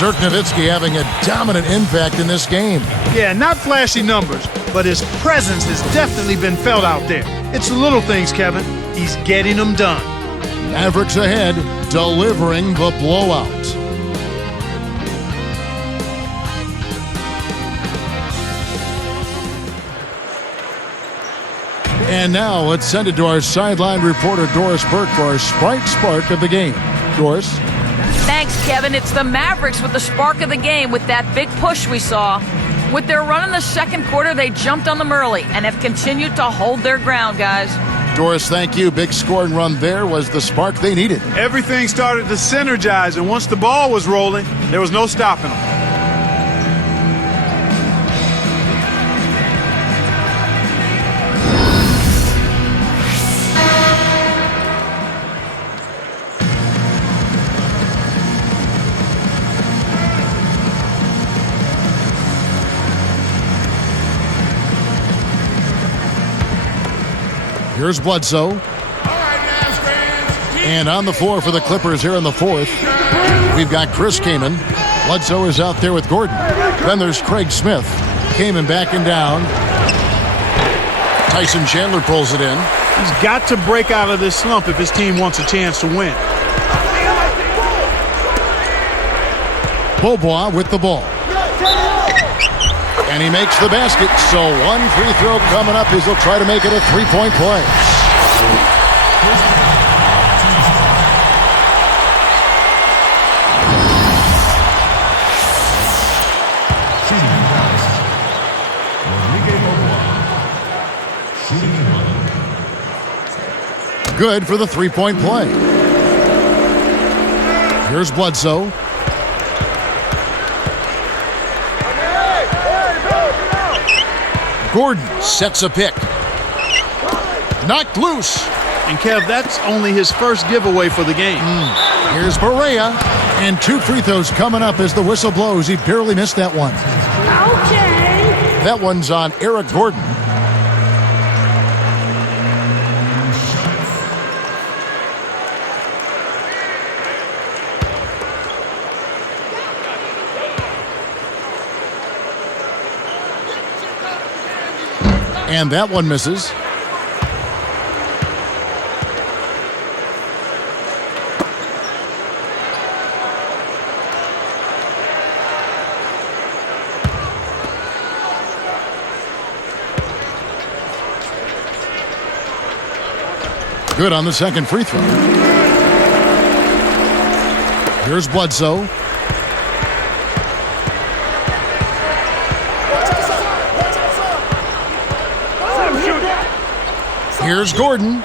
Dirk Nowitzki having a dominant impact in this game. Yeah, not flashy numbers, but his presence has definitely been felt out there. It's the little things, Kevin. He's getting them done. Mavericks ahead, delivering the blowout. And now let's send it to our sideline reporter, Doris Burke, for our Sprite Spark of the game. Doris? Thanks, Kevin. It's the Mavericks with the spark of the game with that big push we saw. With their run in the second quarter, they jumped on them early and have continued to hold their ground, guys. Doris, thank you. Big scoring run there was the spark they needed. Everything started to synergize, and once the ball was rolling, there was no stopping them. Here's Bledsoe. And on the floor for the Clippers here in the fourth, we've got Chris Kaman. Bledsoe is out there with Gordon. Then there's Craig Smith. Kaman backing down. Tyson Chandler pulls it in. He's got to break out of this slump if his team wants a chance to win. Beaubois with the ball. And he makes the basket. So one free throw coming up as he'll try to make it a three-point play. Good for the three-point play. Here's Bledsoe. Gordon sets a pick. Knocked loose. And Kev, that's only his first giveaway for the game. Here's Barea. And two free throws coming up as the whistle blows. He barely missed that one. Okay. That one's on Eric Gordon. And that one misses. Good on the second free throw. Here's Bledsoe. Here's Gordon.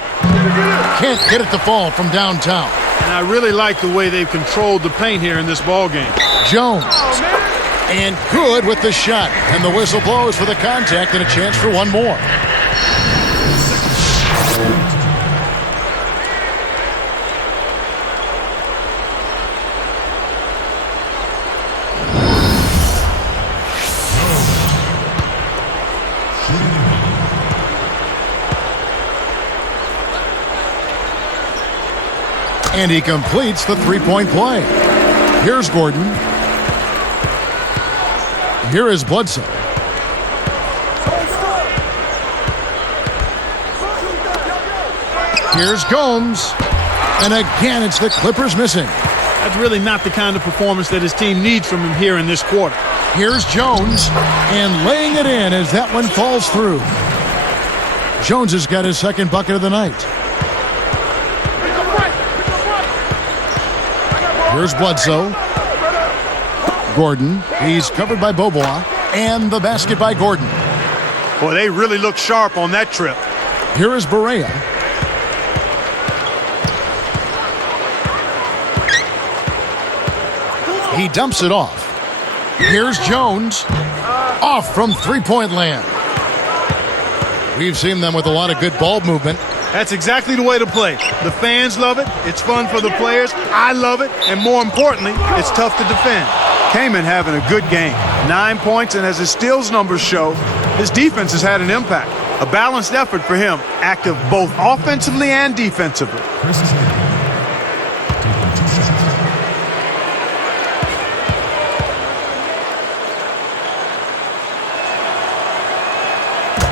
Can't get it to fall from downtown. And I really like the way they've controlled the paint here in this ball game. Jones. And good with the shot. And the whistle blows for the contact and a chance for one more. And he completes the three-point play. Here's Gordon. Here is Bledsoe. Here's Gomes. And again, it's the Clippers missing. That's really not the kind of performance that his team needs from him here in this quarter. Here's Jones. And laying it in as that one falls through. Jones has got his second bucket of the night. Here's Bledsoe. Gordon. He's covered by Beaubois. And the basket by Gordon. Boy, they really look sharp on that trip. Here is Barea. He dumps it off. Here's Jones. Off from three-point land. We've seen them with a lot of good ball movement. That's exactly the way to play. The fans love it. It's fun for the players. I love it. And more importantly, it's tough to defend. Kaman having a good game. 9 points, and as his steals numbers show, his defense has had an impact. A balanced effort for him, active both offensively and defensively.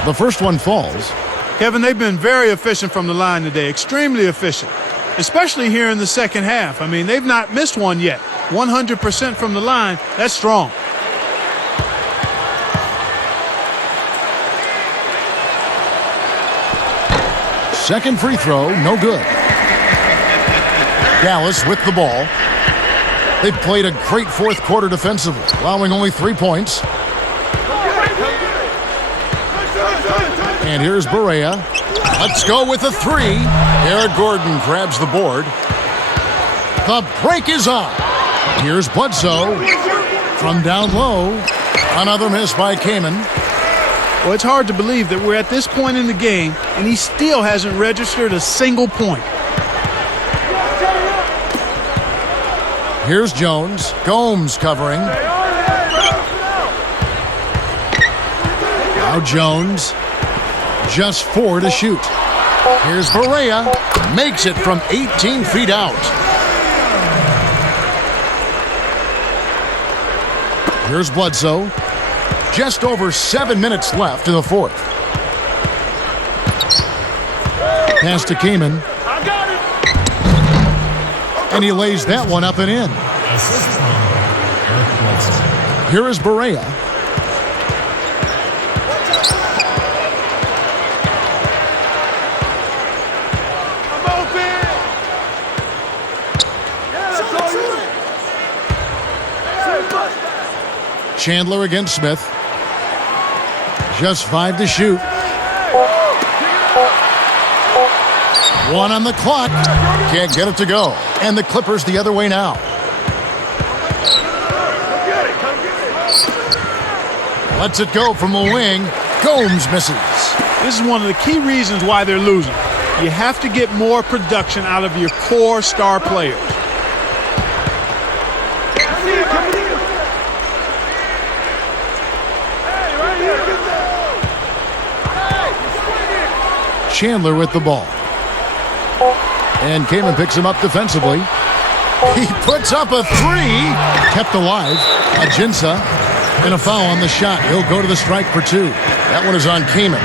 The first one falls. Kevin, they've been very efficient from the line today, extremely efficient, especially here in the second half. I mean, they've not missed one yet. 100% from the line, that's strong. Second free throw, no good. Dallas with the ball. They played a great fourth quarter defensively, allowing only 3 points. And here's Barea. Let's go with a three. Eric Gordon grabs the board. The break is on. Here's Bledsoe. From down low. Another miss by Kaman. Well, it's hard to believe that we're at this point in the game, and he still hasn't registered a single point. Here's Jones. Gomes covering. Now Jones. Just 4 to shoot. Here's Barea. Makes it from 18 feet out. Here's Bledsoe. Just over 7 minutes left in the fourth. Pass to Kamen. And he lays that one up and in. Here is Barea. Chandler against Smith. Just 5 to shoot. 1 on the clock. Can't get it to go. And the Clippers the other way now. Lets it go from the wing. Gomes misses. This is one of the key reasons why they're losing. You have to get more production out of your core star players. Chandler with the ball. And Kamen picks him up defensively. He puts up a 3. Kept alive. Ajinça and a foul on the shot. He'll go to the strike for 2. That one is on Kamen.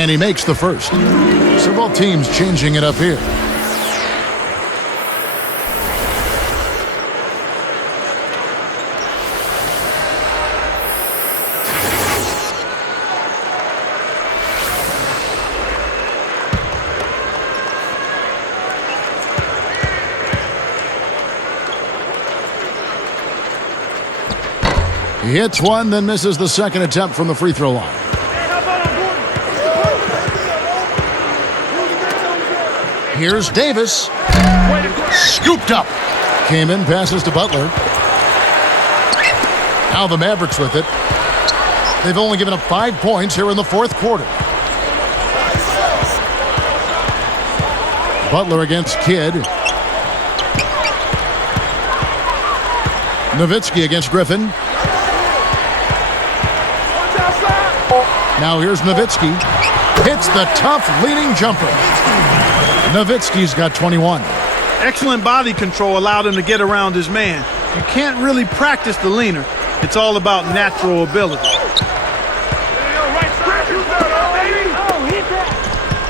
And he makes the first. So both teams changing it up here. He hits one, then misses the second attempt from the free throw line. Here's Davis. Scooped up. Kamen passes to Butler. Now the Mavericks with it. They've only given up 5 points here in the fourth quarter. Butler against Kidd. Nowitzki against Griffin. Now here's Nowitzki. Hits the tough leading jumper. Nowitzki's got 21. Excellent body control allowed him to get around his man. You can't really practice the leaner. It's all about natural ability.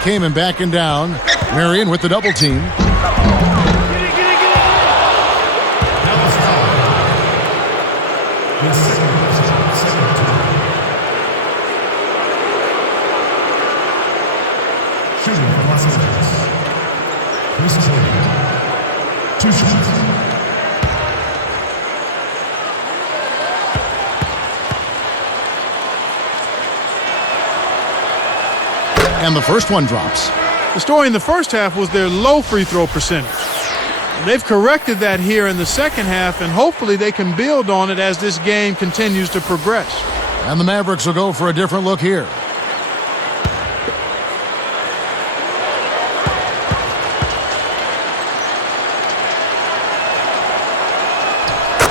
Kamen backing down. Marion with the double team. And the first one drops. The story in the first half was their low free throw percentage. They've corrected that here in the second half, and hopefully they can build on it as this game continues to progress. And the Mavericks will go for a different look here.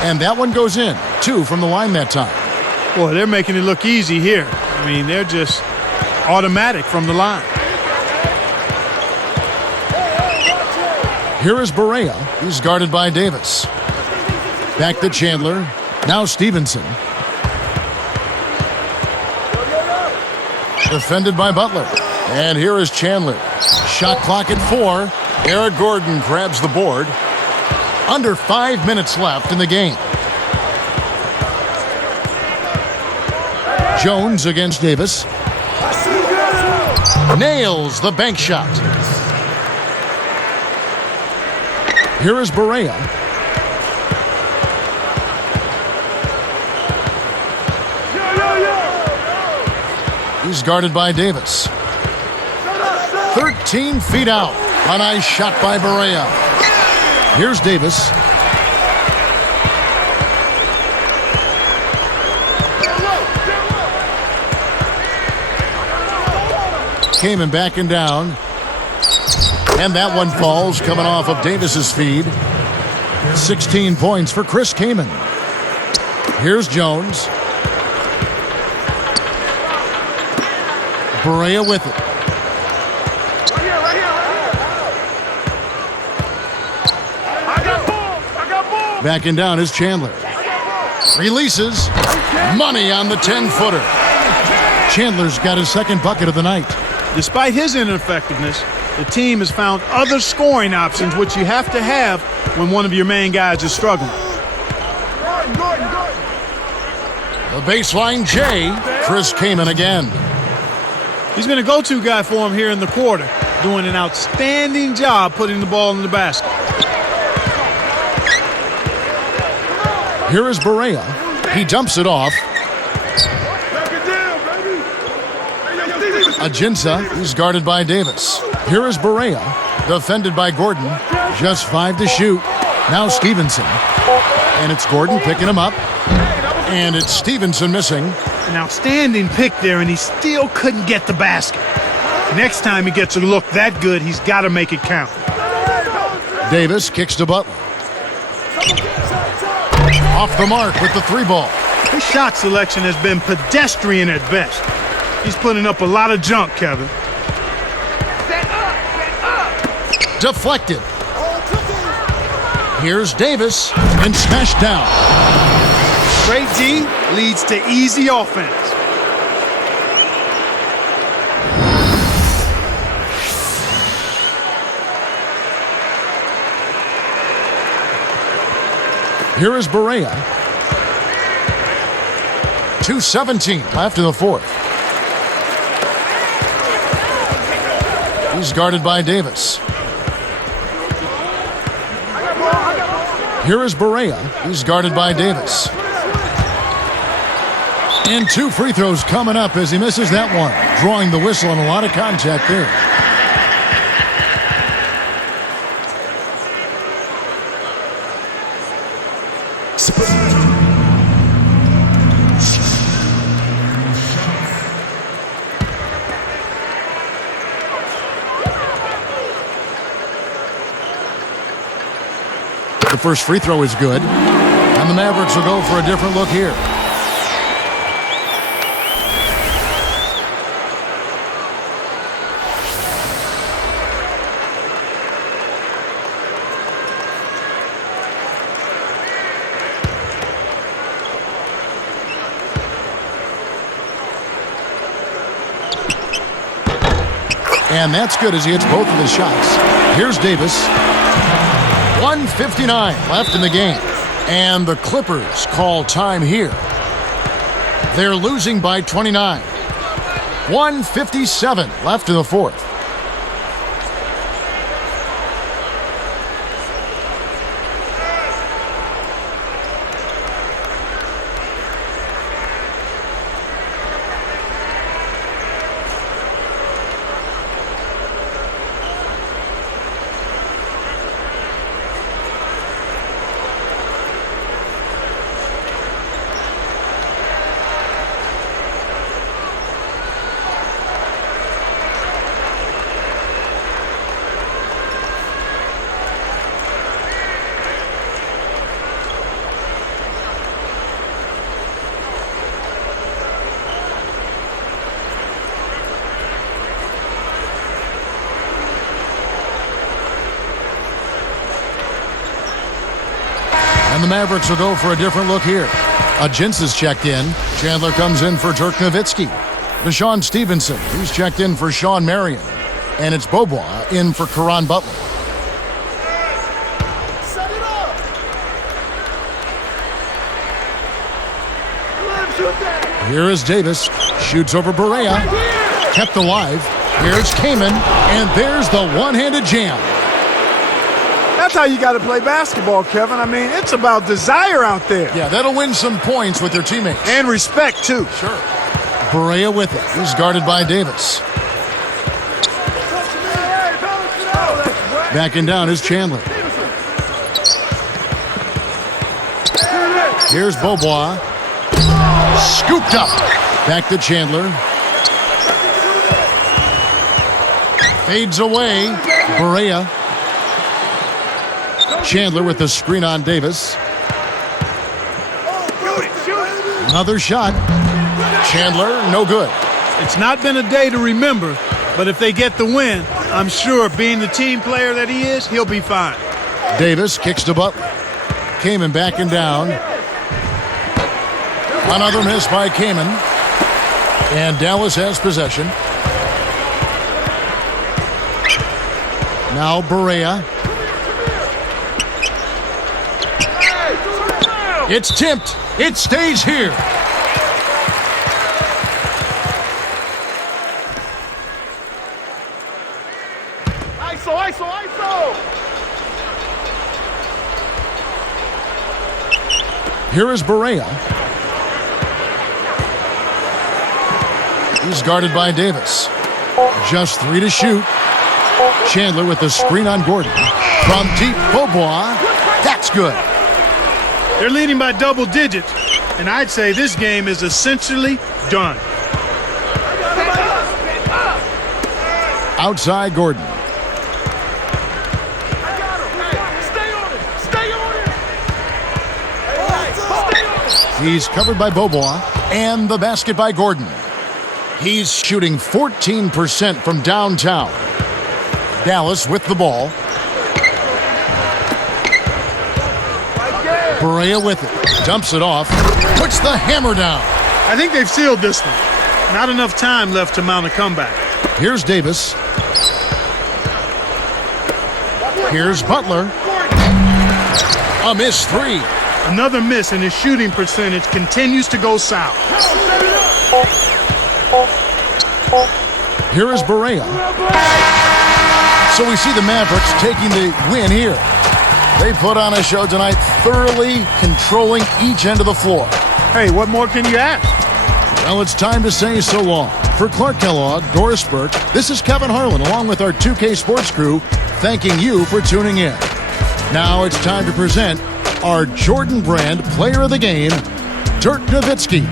And that one goes in. 2 from the line that time. Boy, they're making it look easy here. I mean, they're just automatic from the line. Here is Barea. He's guarded by Davis. Back to Chandler. Now Stevenson. Defended by Butler. And here is Chandler. Shot clock at 4. Eric Gordon grabs the board. Under 5 minutes left in the game. Jones against Davis. Nails the bank shot. Here is Barea. He's guarded by Davis. 13 feet out. A nice shot by Barea. Here's Davis. Kamen backing down. And that one falls, coming off of Davis's feed. 16 points for Chris Kamen. Here's Jones. Berea with it. Backing down is Chandler. Releases. Money on the 10-footer. Chandler's got his second bucket of the night. Despite his ineffectiveness, the team has found other scoring options, which you have to have when one of your main guys is struggling. The baseline J, Chris Kaman again. He's been a go-to guy for him here in the quarter, doing an outstanding job putting the ball in the basket. Here is Berea. He dumps it off. Ajinça is guarded by Davis. Here is Berea, defended by Gordon. Just 5 to shoot. Now Stevenson. And it's Gordon picking him up. And it's Stevenson missing. An outstanding pick there, and he still couldn't get the basket. Next time he gets a look that good, he's got to make it count. Davis kicks to Butler. Off the mark with the 3-ball. His shot selection has been pedestrian at best. He's putting up a lot of junk, Kevin. Deflected. Here's Davis and smashed down. Straight D leads to easy offense. Here is Berea. 2:17 left in the fourth. He's guarded by Davis. Here is Berea. He's guarded by Davis. And 2 free throws coming up as he misses that one. Drawing the whistle and a lot of contact there. The first free throw is good. And the Mavericks will go for a different look here. And that's good as he hits both of his shots. Here's Davis. 1:59 left in the game. And the Clippers call time here. They're losing by 29. 1:57 left in the fourth. And the Mavericks will go for a different look here. Ajinça's checked in. Chandler comes in for Dirk Nowitzki. Deshaun Stevenson, who's checked in for Sean Marion. And it's Bobois in for Caron Butler. Set it up. Here is Davis. Shoots over Berea. Kept alive. Here's Kaman. And there's the one-handed jam. That's how you got to play basketball, Kevin. I mean, it's about desire out there. Yeah, that'll win some points with your teammates. And respect, too. Sure. Berea with it. He's guarded by Davis. Backing down is Chandler. Here's Bobois. Scooped up. Back to Chandler. Fades away. Berea. Chandler with the screen on Davis. Another shot. Chandler, no good. It's not been a day to remember, but if they get the win, I'm sure being the team player that he is, he'll be fine. Davis kicks to Butler. Kaman backing down. Another miss by Kaman. And Dallas has possession. Now Barea. It's tipped. It stays here. Here is Barea. He's guarded by Davis. Just 3 to shoot. Chandler with the screen on Gordon. From deep, Beaubois. That's good. They're leading by double digits, and I'd say this game is essentially done. Outside Gordon. He's covered by Beaubois, and the basket by Gordon. He's shooting 14% from downtown. Dallas with the ball. Barea with it. Dumps it off. Puts the hammer down. I think they've sealed this one. Not enough time left to mount a comeback. Here's Davis. Here's Butler. A missed 3. Another miss, and his shooting percentage continues to go south. Here is Barea. So we see the Mavericks taking the win here. They put on a show tonight, thoroughly controlling each end of the floor. Hey, what more can you ask? Well, it's time to say so long. For Clark Kellogg, Doris Burke, this is Kevin Harlan, along with our 2K Sports crew, thanking you for tuning in. Now it's time to present our Jordan Brand Player of the Game, Dirk Nowitzki.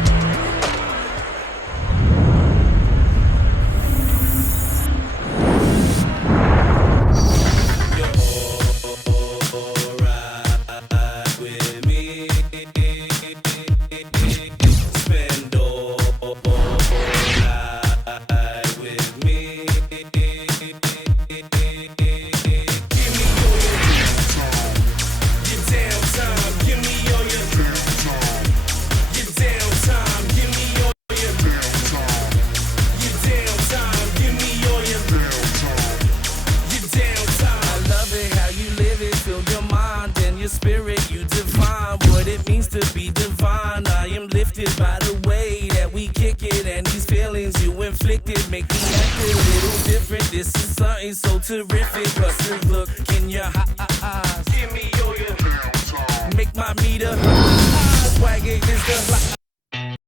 Terrific, what's the look in your eyes? Give me your make my meter